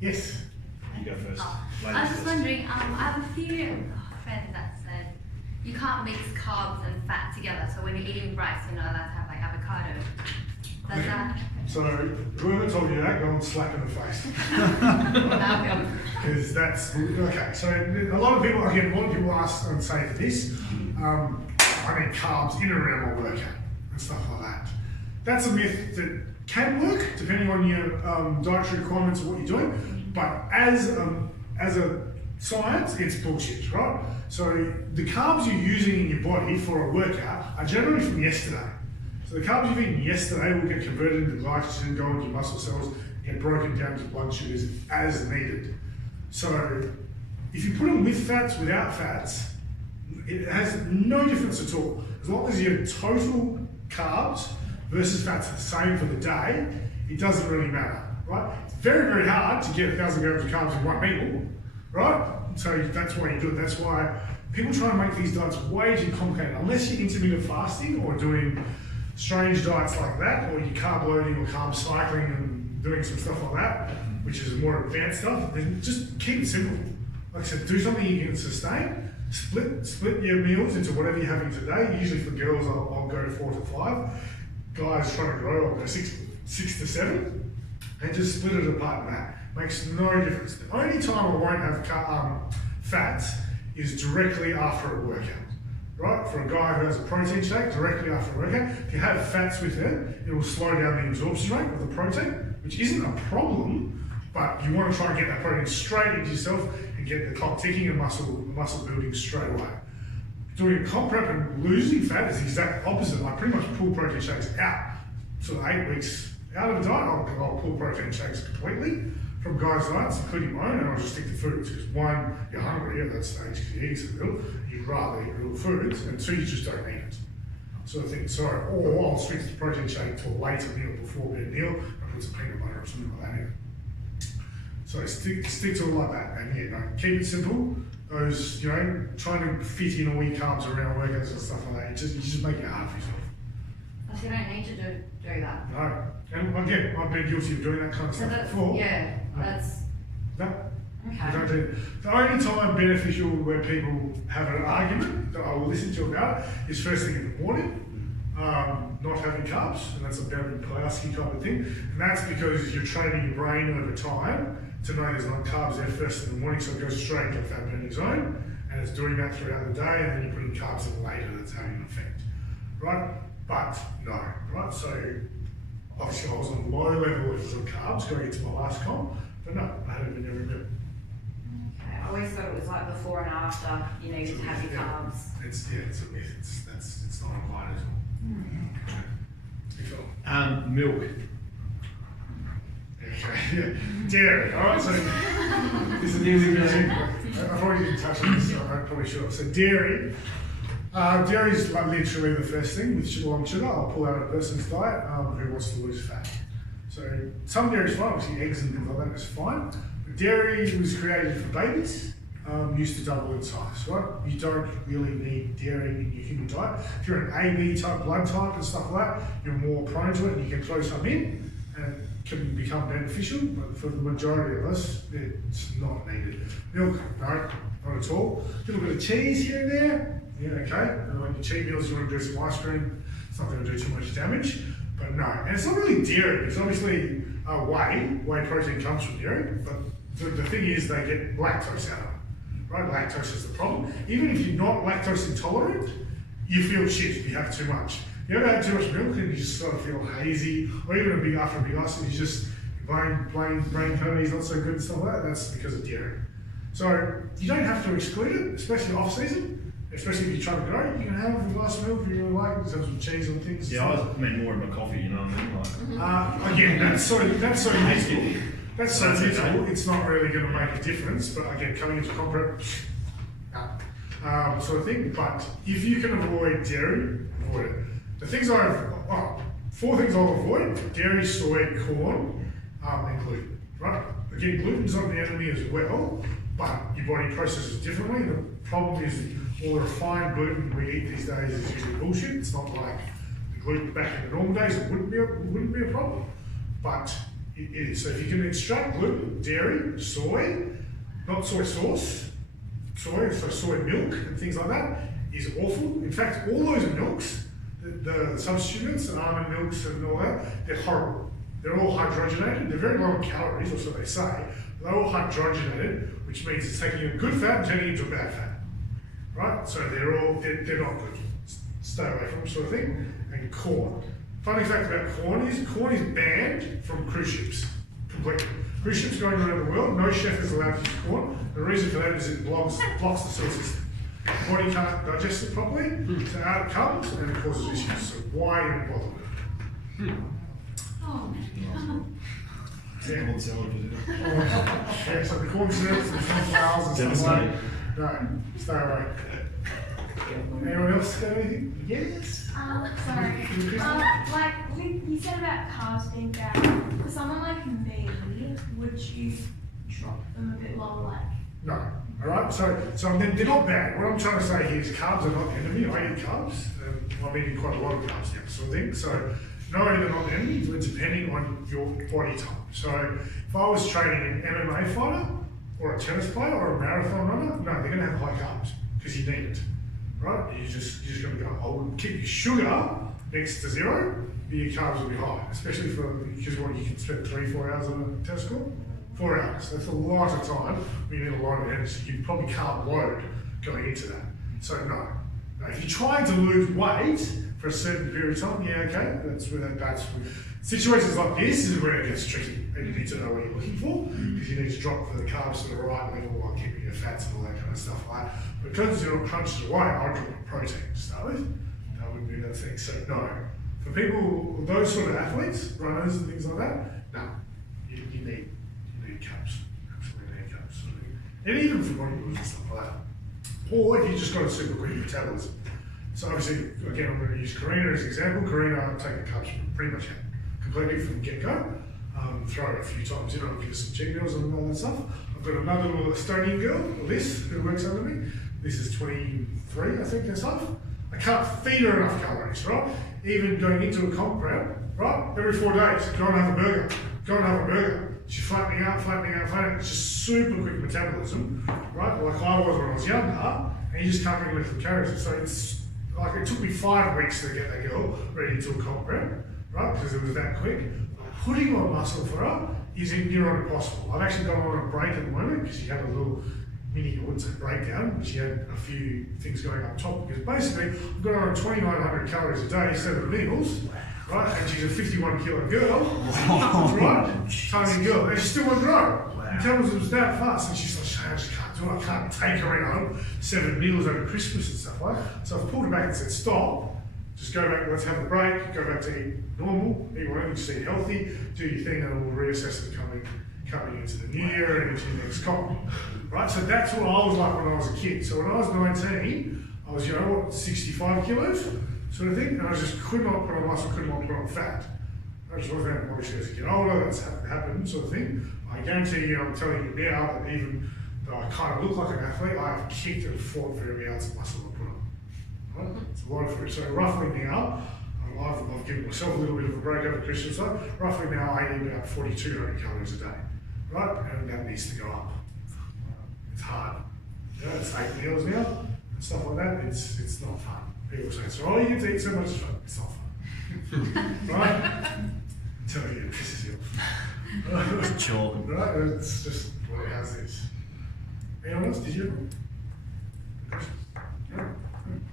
Yes? You go first. I was just wondering, I have a few friends that said you can't mix carbs and fat together, so when you're eating rice, you're not allowed to have like avocado. Does that? So whoever told you that, go and slap in the face. Because that's, okay, so a lot of people ask and say this, I need carbs in and around my workout and stuff like that. That's a myth that can work depending on your dietary requirements of what you're doing, but as a science, it's bullshit, right? So the carbs you're using in your body for a workout are generally from yesterday. So the carbs you've eaten yesterday will get converted into glycogen, go into your muscle cells, get broken down to blood sugars as needed. So if you put them with fats, without fats, it has no difference at all. As long as your total carbs versus fats are the same for the day, it doesn't really matter, right? It's very, very hard to get 1,000 grams of carbs in one meal, right? So that's why you do it. That's why people try to make these diets way too complicated. Unless you're intermittent fasting or doing strange diets like that, or you're carb loading or carb cycling and doing some stuff like that, which is more advanced stuff, then just keep it simple. Like I said, do something you can sustain. Split your meals into whatever you're having today. Usually for girls, I'll go 4 to 5. Guys trying to grow, I'll go 6 to 7, and just split it apart. That makes no difference. The only time I won't have fats is directly after a workout. Right? For a guy who has a protein shake directly after a workout, if you have fats with it, it will slow down the absorption rate of the protein, which isn't a problem, but you want to try and get that protein straight into yourself and get the clock ticking and muscle building straight away. Doing a comp prep and losing fat is the exact opposite. I pretty much pull protein shakes out. So 8 weeks out of the diet, I'll pull protein shakes completely from guys' diets, including mine, and I'll just stick to foods. Because one, you're hungry at that stage because you're eating some real, you'd rather eat real foods, and two, you just don't need it. Sort of thing. So, or I'll switch the protein shake to a later meal before bed meal and put some peanut butter or something like that in. So stick to it like that, and yeah, no, keep it simple. Those, you know, trying to fit in all your carbs around workouts and stuff like that, you just make it hard for yourself. So you don't need to do that. No, and again, I've been guilty of doing that kind of So stuff that's, before. yeah, that's, No, you okay. don't do it. The only time beneficial where people have an argument that I will listen to about it is first thing in the morning. Not having carbs, and that's a Bevan Pulaski type of thing. And that's because you're training your brain over time to know there's no carbs there first in the morning, so it goes straight into the fat burning zone, and it's doing that throughout the day, and then you're putting carbs in later that's having an effect, right? But no, right? So obviously I was on low levels of carbs going into my last comp, but no, I had it in every meal. Okay, I always thought it was like before and after you needed to have your carbs. It's a myth. It's not applied at all. Milk. Okay, yeah. Dairy, alright, so this is I probably didn't touch on this, so I probably should have. So dairy. Dairy is like literally the first thing with long sugar. I'll pull out a person's diet who wants to lose fat. So some dairy is fine, obviously eggs and things like that is fine. But dairy was created for babies, used to double in size, right? You don't really need dairy in your human diet. If you're an AB type blood type and stuff like that, you're more prone to it and you can throw some in and it can become beneficial, but for the majority of us, it's not needed. Milk, no, not at all. A little bit of cheese here and there, yeah, okay. And when you cheat meals, you want to do some ice cream, it's not going to do too much damage, but no. And it's not really dairy, it's obviously whey protein comes from dairy, but the thing is they get lactose out of it. Right, lactose is the problem. Even if you're not lactose intolerant, you feel shit if you have too much. You ever had too much milk and you just sort of feel hazy, or even after a big ice and you just brain code is not so good and stuff like that? That's because of dairy. So you don't have to exclude it, especially off season. Especially if you're trying to grow, you can have a glass of milk if you really like, in terms of cheese and things. Yeah, I meant more in my coffee, you know what I mean? Like, again, that's so useful. That's so That's useful, okay. it's not really going to make a difference, but again, coming into comp prep, sort of thing. But if you can avoid dairy, avoid it. The things four things I'll avoid: dairy, soy, corn, and gluten. Right? Again, gluten's not the enemy as well, but your body processes differently. The problem is all the refined gluten we eat these days is usually bullshit. It's not like the gluten back in the normal days. It wouldn't be a problem, but it is. So if you can extract gluten, dairy, soy, not soy sauce, so soy milk and things like that is awful. In fact, all those milks, the substituents, almond milks and all that, they're horrible. They're all hydrogenated. They're very low in calories, or so they say. They're all hydrogenated, which means it's taking a good fat and turning it into a bad fat. Right? So they're not good. Stay away from them, sort of thing. And corn. Funny fact about corn is banned from cruise ships completely. Cruise ships going around the world, no chef is allowed to use corn. The reason for that is it blocks the cell system. The body can't digest it properly, so out it comes and it causes issues. So why even bother with it? Oh, Yeah. Corn salad for dinner. Yeah, so the corn syrups and sunflowers and stuff like that. No, stay away. Anyone else got anything? Yes? Sorry. Like you said about carbs being bad, for someone like me, would you drop them a bit lower, like? No. Alright, so they're not bad. What I'm trying to say here is carbs are not the enemy. I eat carbs. I'm eating quite a lot of carbs now, sort of thing. So no, they're not the enemy, depending on your body type. So if I was training an MMA fighter, or a tennis player, or a marathon runner, no, they're going to have high carbs, because you need it. Right? You're just going to go, I would keep your sugar next to zero, but your carbs will be high, especially because you can spend 3-4 hours on a tennis court. 4 hours, that's a lot of time. We need a lot of energy. You probably can't load going into that. So no. Now, if you're trying to lose weight for a certain period of time, yeah, okay, that's where that's situations like this is where it gets tricky, and you need to know what you're looking for, because you need to drop for the carbs to the right level while keeping your fats and all that kind of stuff like that. But because you're not crunching away, I'd drop the protein to start with. That wouldn't be that thing. So no. For people, those sort of athletes, runners and things like that, no. You need carbs. and even for bodybuilders and stuff like that. Or if you just got a super quick metabolism. So obviously, again, I'm going to use Karina as an example. Karina, I'm taking carbs pretty much completely from get-go. Throw it a few times in, I'll give her some cheat meals and all that stuff. I've got another little Estonian girl, Liz, who works under me. This is 23, I think, herself. I can't feed her enough calories, right? Even going into a comp round, right? Every 4 days, go and have a burger. Go and have a burger. She's flattening out. It's just super quick metabolism, right? Like I was when I was younger, and you just can't really lift the calories. So it's like it took me 5 weeks to get that girl ready to a comp round, right? Because it was that quick. Putting on muscle for her is near impossible. I've actually gone on a break at the moment because she had a little mini, I wouldn't say breakdown, but she had a few things going up top. Because basically, I've got her on 2,900 calories a day, 7 meals, right? And she's a 51 kilo girl, right? Tiny girl, and she still won't grow. Metabolism's that fast, and she's like, I just can't do it. I can't take her around 7 meals over Christmas and stuff like that. So I've pulled her back and said, stop. Just go back, let's have a break, go back to eat normal, eat whatever, just eat healthy, do your thing, and we'll reassess it coming into the new year and into the next comp. Right, so that's what I was like when I was a kid. So when I was 19, I was, 65 kilos, sort of thing, and I just could not put on muscle, could not put on fat. I just wasn't, obviously as I get older, that's happened, sort of thing. I guarantee you, I'm telling you now that even though I kind of look like an athlete, I have kicked and fought for every ounce of muscle I put on. Right? It's a lot of food. So roughly now, I've given myself a little bit of a break over Christmas, so roughly now I eat about 4,200 calories a day, right? And that needs to go up. It's hard. It's 8 meals now and stuff like that. It's not fun. People say, so you get to eat so much fun. It's not fun. Right? I'm telling you, it pisses you off. It's chore. Right? It's just, well, it has this. Anyone else? Did you? No?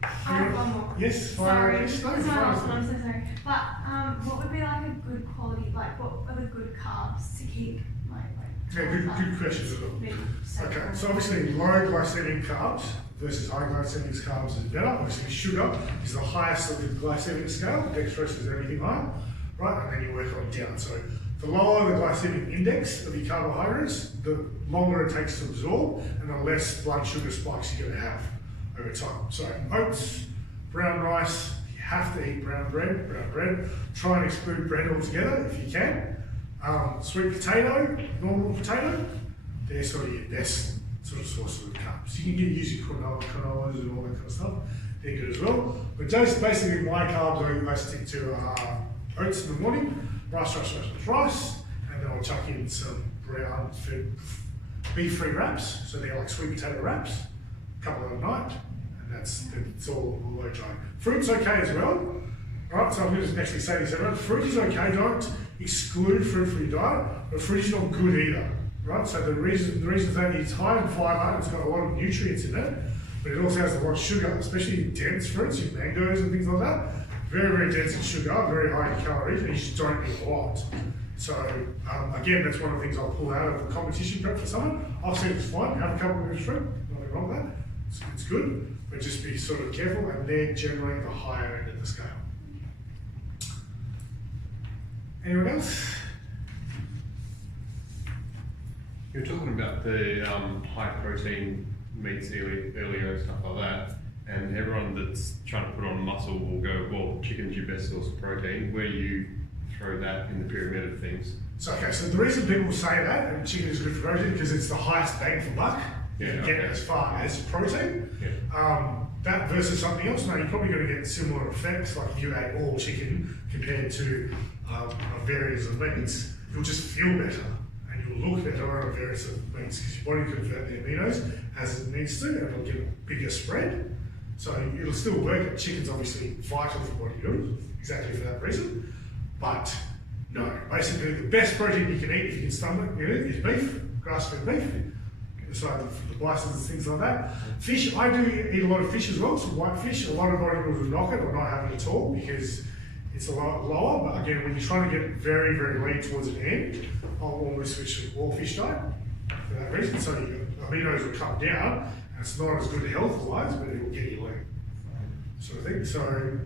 I have one more. Yes, Sorry, fine. this is my last one, I'm so sorry. But what would be like a good quality, like what are the good carbs to keep Yeah, good questions as well. Okay, so obviously low glycemic carbs versus high glycemic carbs is better. Obviously sugar is the highest of the glycemic scale, dextrose is everything higher, right? And then you work on down. So the lower the glycemic index of your carbohydrates, the longer it takes to absorb and the less blood sugar spikes you're going to have over time. So oats, brown rice, you have to eat brown bread. Try and exclude bread altogether if you can. Sweet potato, normal potato, they're sort of your best sort of source of carbs. You can use your canolas and all that kind of stuff. They're good as well. But just basically my carbs I stick to oats in the morning, rice, and then I'll chuck in some brown beef-free wraps. So they're like sweet potato wraps, a couple at night, and it's all low carb. Fruit's okay as well. Alright, so I'm going to actually say this, everyone. Fruit is okay, don't exclude fruit from your diet, but fruit is not good either. Right? So the reason for that is it's high in fibre, it's got a lot of nutrients in it, but it also has a lot of sugar, especially dense fruits, your mangoes and things like that. Very, very dense in sugar, very high in calories, and you just don't eat a lot. So again, that's one of the things I'll pull out of the competition prep for someone. I'll say it's fine, have a couple of fruit, nothing wrong with that. It's good, but just be sort of careful, and they're generally the higher end of the scale. Anyone else? You were talking about the high protein meats earlier and stuff like that, and everyone that's trying to put on muscle will go, well, chicken's your best source of protein. Where do you throw that in the pyramid of things? So the reason people say that, and chicken is good for protein, because it's the highest bang for buck. You can get as far as protein. Yeah. That versus something else, now you're probably going to get similar effects, like if you ate all chicken compared to a various of meats, you'll just feel better and you'll look better on a various of meats because your body can convert the aminos as it needs to, and it'll get a bigger spread. So it'll still work. Chicken's obviously vital for bodybuilders, exactly for that reason. But no, basically the best protein you can eat if you can stomach it is beef, grass-fed beef. So the bisons and things like that. Fish, I do eat a lot of fish as well, some white fish. A lot of bodybuilders will knock it or not have it at all because it's a lot lower. But again, when you're trying to get very, very lean towards an end, I'll always switch to all fish diet for that reason. So your aminos will come down, and it's not as good health-wise, but it will get you lean, sort of thing. So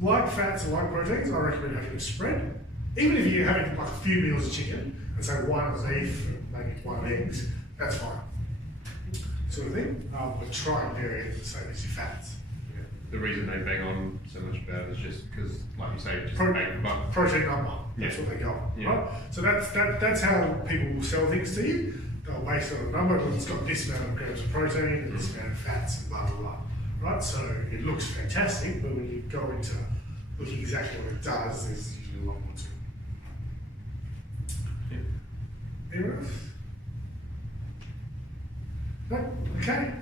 like fats and like proteins, I recommend having a spread. Even if you're having like a few meals of chicken and say one of beef and maybe one of eggs, that's fine. sort of thing, but try and vary it the same as your fats. Yeah. The reason they bang on so much about it is just because, like you say, just Protein number. That's what they go on, right? So that's how people will sell things to you. They'll base it on a number. Well, it's got this amount of grams of protein and this amount of fats and blah blah blah. Right? So it looks fantastic, but when you go into looking exactly what it does, there's usually a lot more to it. Anyone else? No? Okay.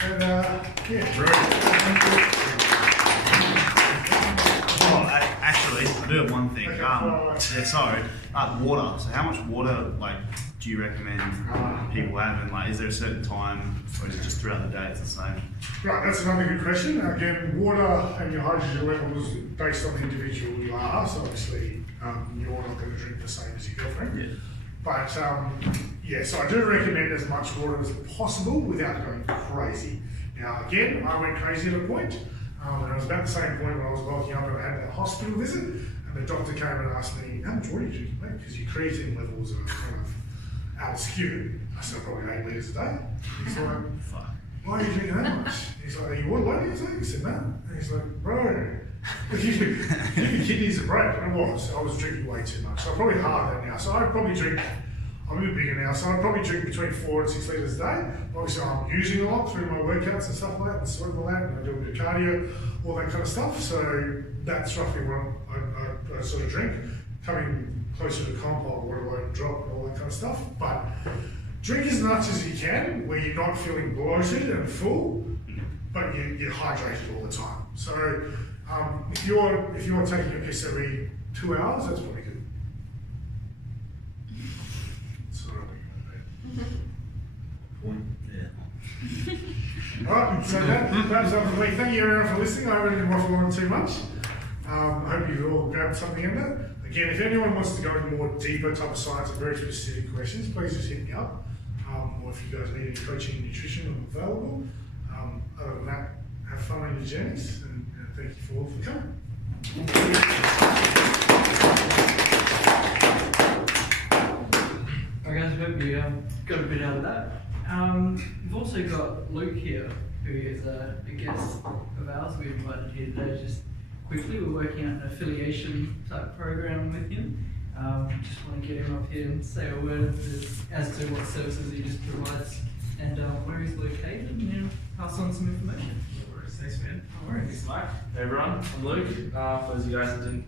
And Oh, actually, I do have one thing. Okay, Yeah, sorry. Water. So, how much water, like, do you recommend people have? And like, is there a certain time, or is it just throughout the day? It's the same. Right, that's another good question. Again, water and your hydrogen levels based on the individual you are. So obviously, you're not going to drink the same as your girlfriend. Yeah. But yeah, so I do recommend as much water as possible without going crazy. Now, again, I went crazy at a point, and it was about the same point when I was bulking up and I had that hospital visit, and the doctor came and asked me, how much water are you drinking, mate? Because your creatine levels are kind of out of skew. I said, probably 8 litres a day. He's like, Fuck. why are you drinking that much? He's like, are you water loading? He said, no. And he's like, bro, give your kidneys a break. And I was drinking way too much. So I probably halve that now. So I probably drink, I'm a bit bigger now, so I probably drink between 4 and 6 litres a day. Obviously I'm using a lot through my workouts and stuff like that, and sweating all that, and I do a bit of cardio, all that kind of stuff. So that's roughly what I sort of drink. Coming closer to comp, I'll water load and drop and all that kind of stuff. But drink as much as you can, where you're not feeling bloated and full, but you're hydrated all the time. So if you're taking a piss every 2 hours, that's probably good. That's what Yeah. Alright, so that wraps up for me. Thank you everyone for listening. I hope I didn't waffle on too much. I hope you've all grabbed something in there. Again, if anyone wants to go into more deeper type of science and very specific questions, please just hit me up. Or if you guys need any coaching and nutrition, I'm available. Other than that, have fun on your journeys, and thank you for coming. Alright guys, I hope you got a bit out of that. We've also got Luke here, who is a guest of ours we invited here today. Just quickly, we're working on an affiliation type program with him. Just want to get him up here and say a word as to what services he just provides and where he's located, and pass on some information. No worries, thanks man. No worries. Thanks Mike. Hey everyone, I'm Luke. For those of you guys that didn't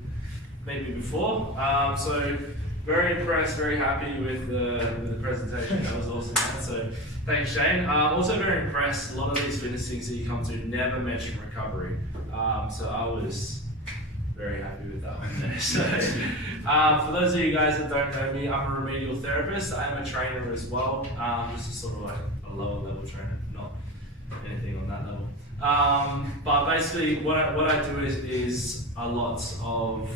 meet me before. So very impressed, very happy with the presentation. That was awesome, man. So thanks Shane. Also very impressed, a lot of these fitness things that you come to never mention recovery. So I was very happy with that one there. So, for those of you guys that don't know me, I'm a remedial therapist. I'm a trainer as well, just a sort of like a lower level trainer, not anything on that level. But basically what I do is a lot of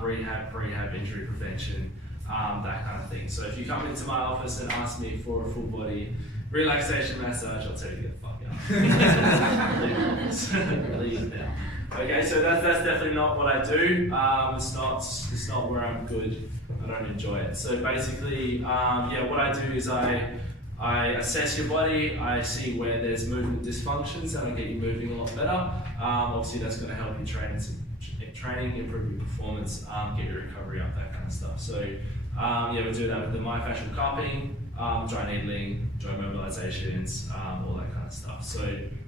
rehab, prehab, injury prevention, that kind of thing. So if you come into my office and ask me for a full body relaxation massage, I'll tell you to get the fuck out. Leave now. Okay, so that's definitely not what I do. It's not where I'm good. I don't enjoy it. So basically, yeah, what I do is I assess your body. I see where there's movement dysfunctions, and I get you moving a lot better. Obviously, that's going to help you training, improve your performance, get your recovery up, that kind of stuff. So yeah, we do that with the myofascial cupping, dry needling, joint mobilizations, all that kind of stuff. So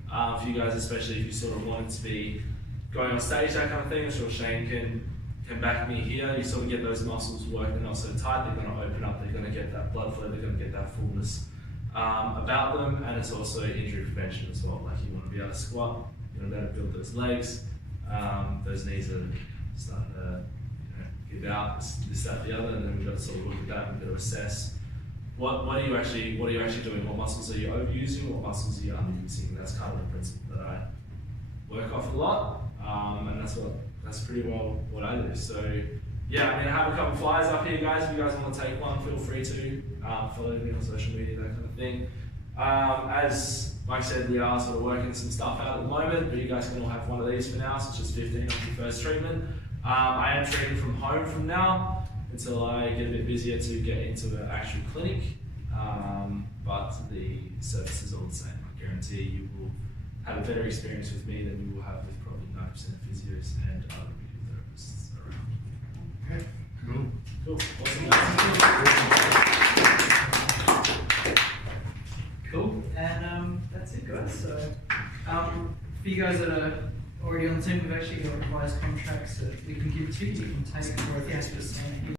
for you guys, especially if you sort of want it to be going on stage, that kind of thing, I'm sure Shane can back me here. You sort of get those muscles working, not so tight, they're going to open up, they're going to get that blood flow, they're going to get that fullness about them, and it's also injury prevention as well. Like you want to be able to squat, you want to be able to build those legs, those knees are starting to give out, this, that, the other, and then we've got to sort of look at that, we've got to assess what are you actually doing, what muscles are you overusing, what muscles are you underusing. That's kind of the principle that I work off a lot, and that's pretty well what I do. So yeah, I mean, I have a couple of flyers up here, guys. If you guys want to take one, feel free to follow me on social media, that kind of thing. As Mike said, we are sort of working some stuff out at the moment, but you guys can all have one of these for now, so it's just 15 off your first treatment. I am treating from home from now until I get a bit busier to get into an actual clinic. but the service is all the same. I guarantee you will have a better experience with me than you will have with probably 90% of physios and other physiotherapists around. Okay, cool. Cool. Awesome. Cool, and that's it, guys. So, for you guys that are already on the team, we've actually got revised contracts that we can give to you. You can take, or if you have to sign it,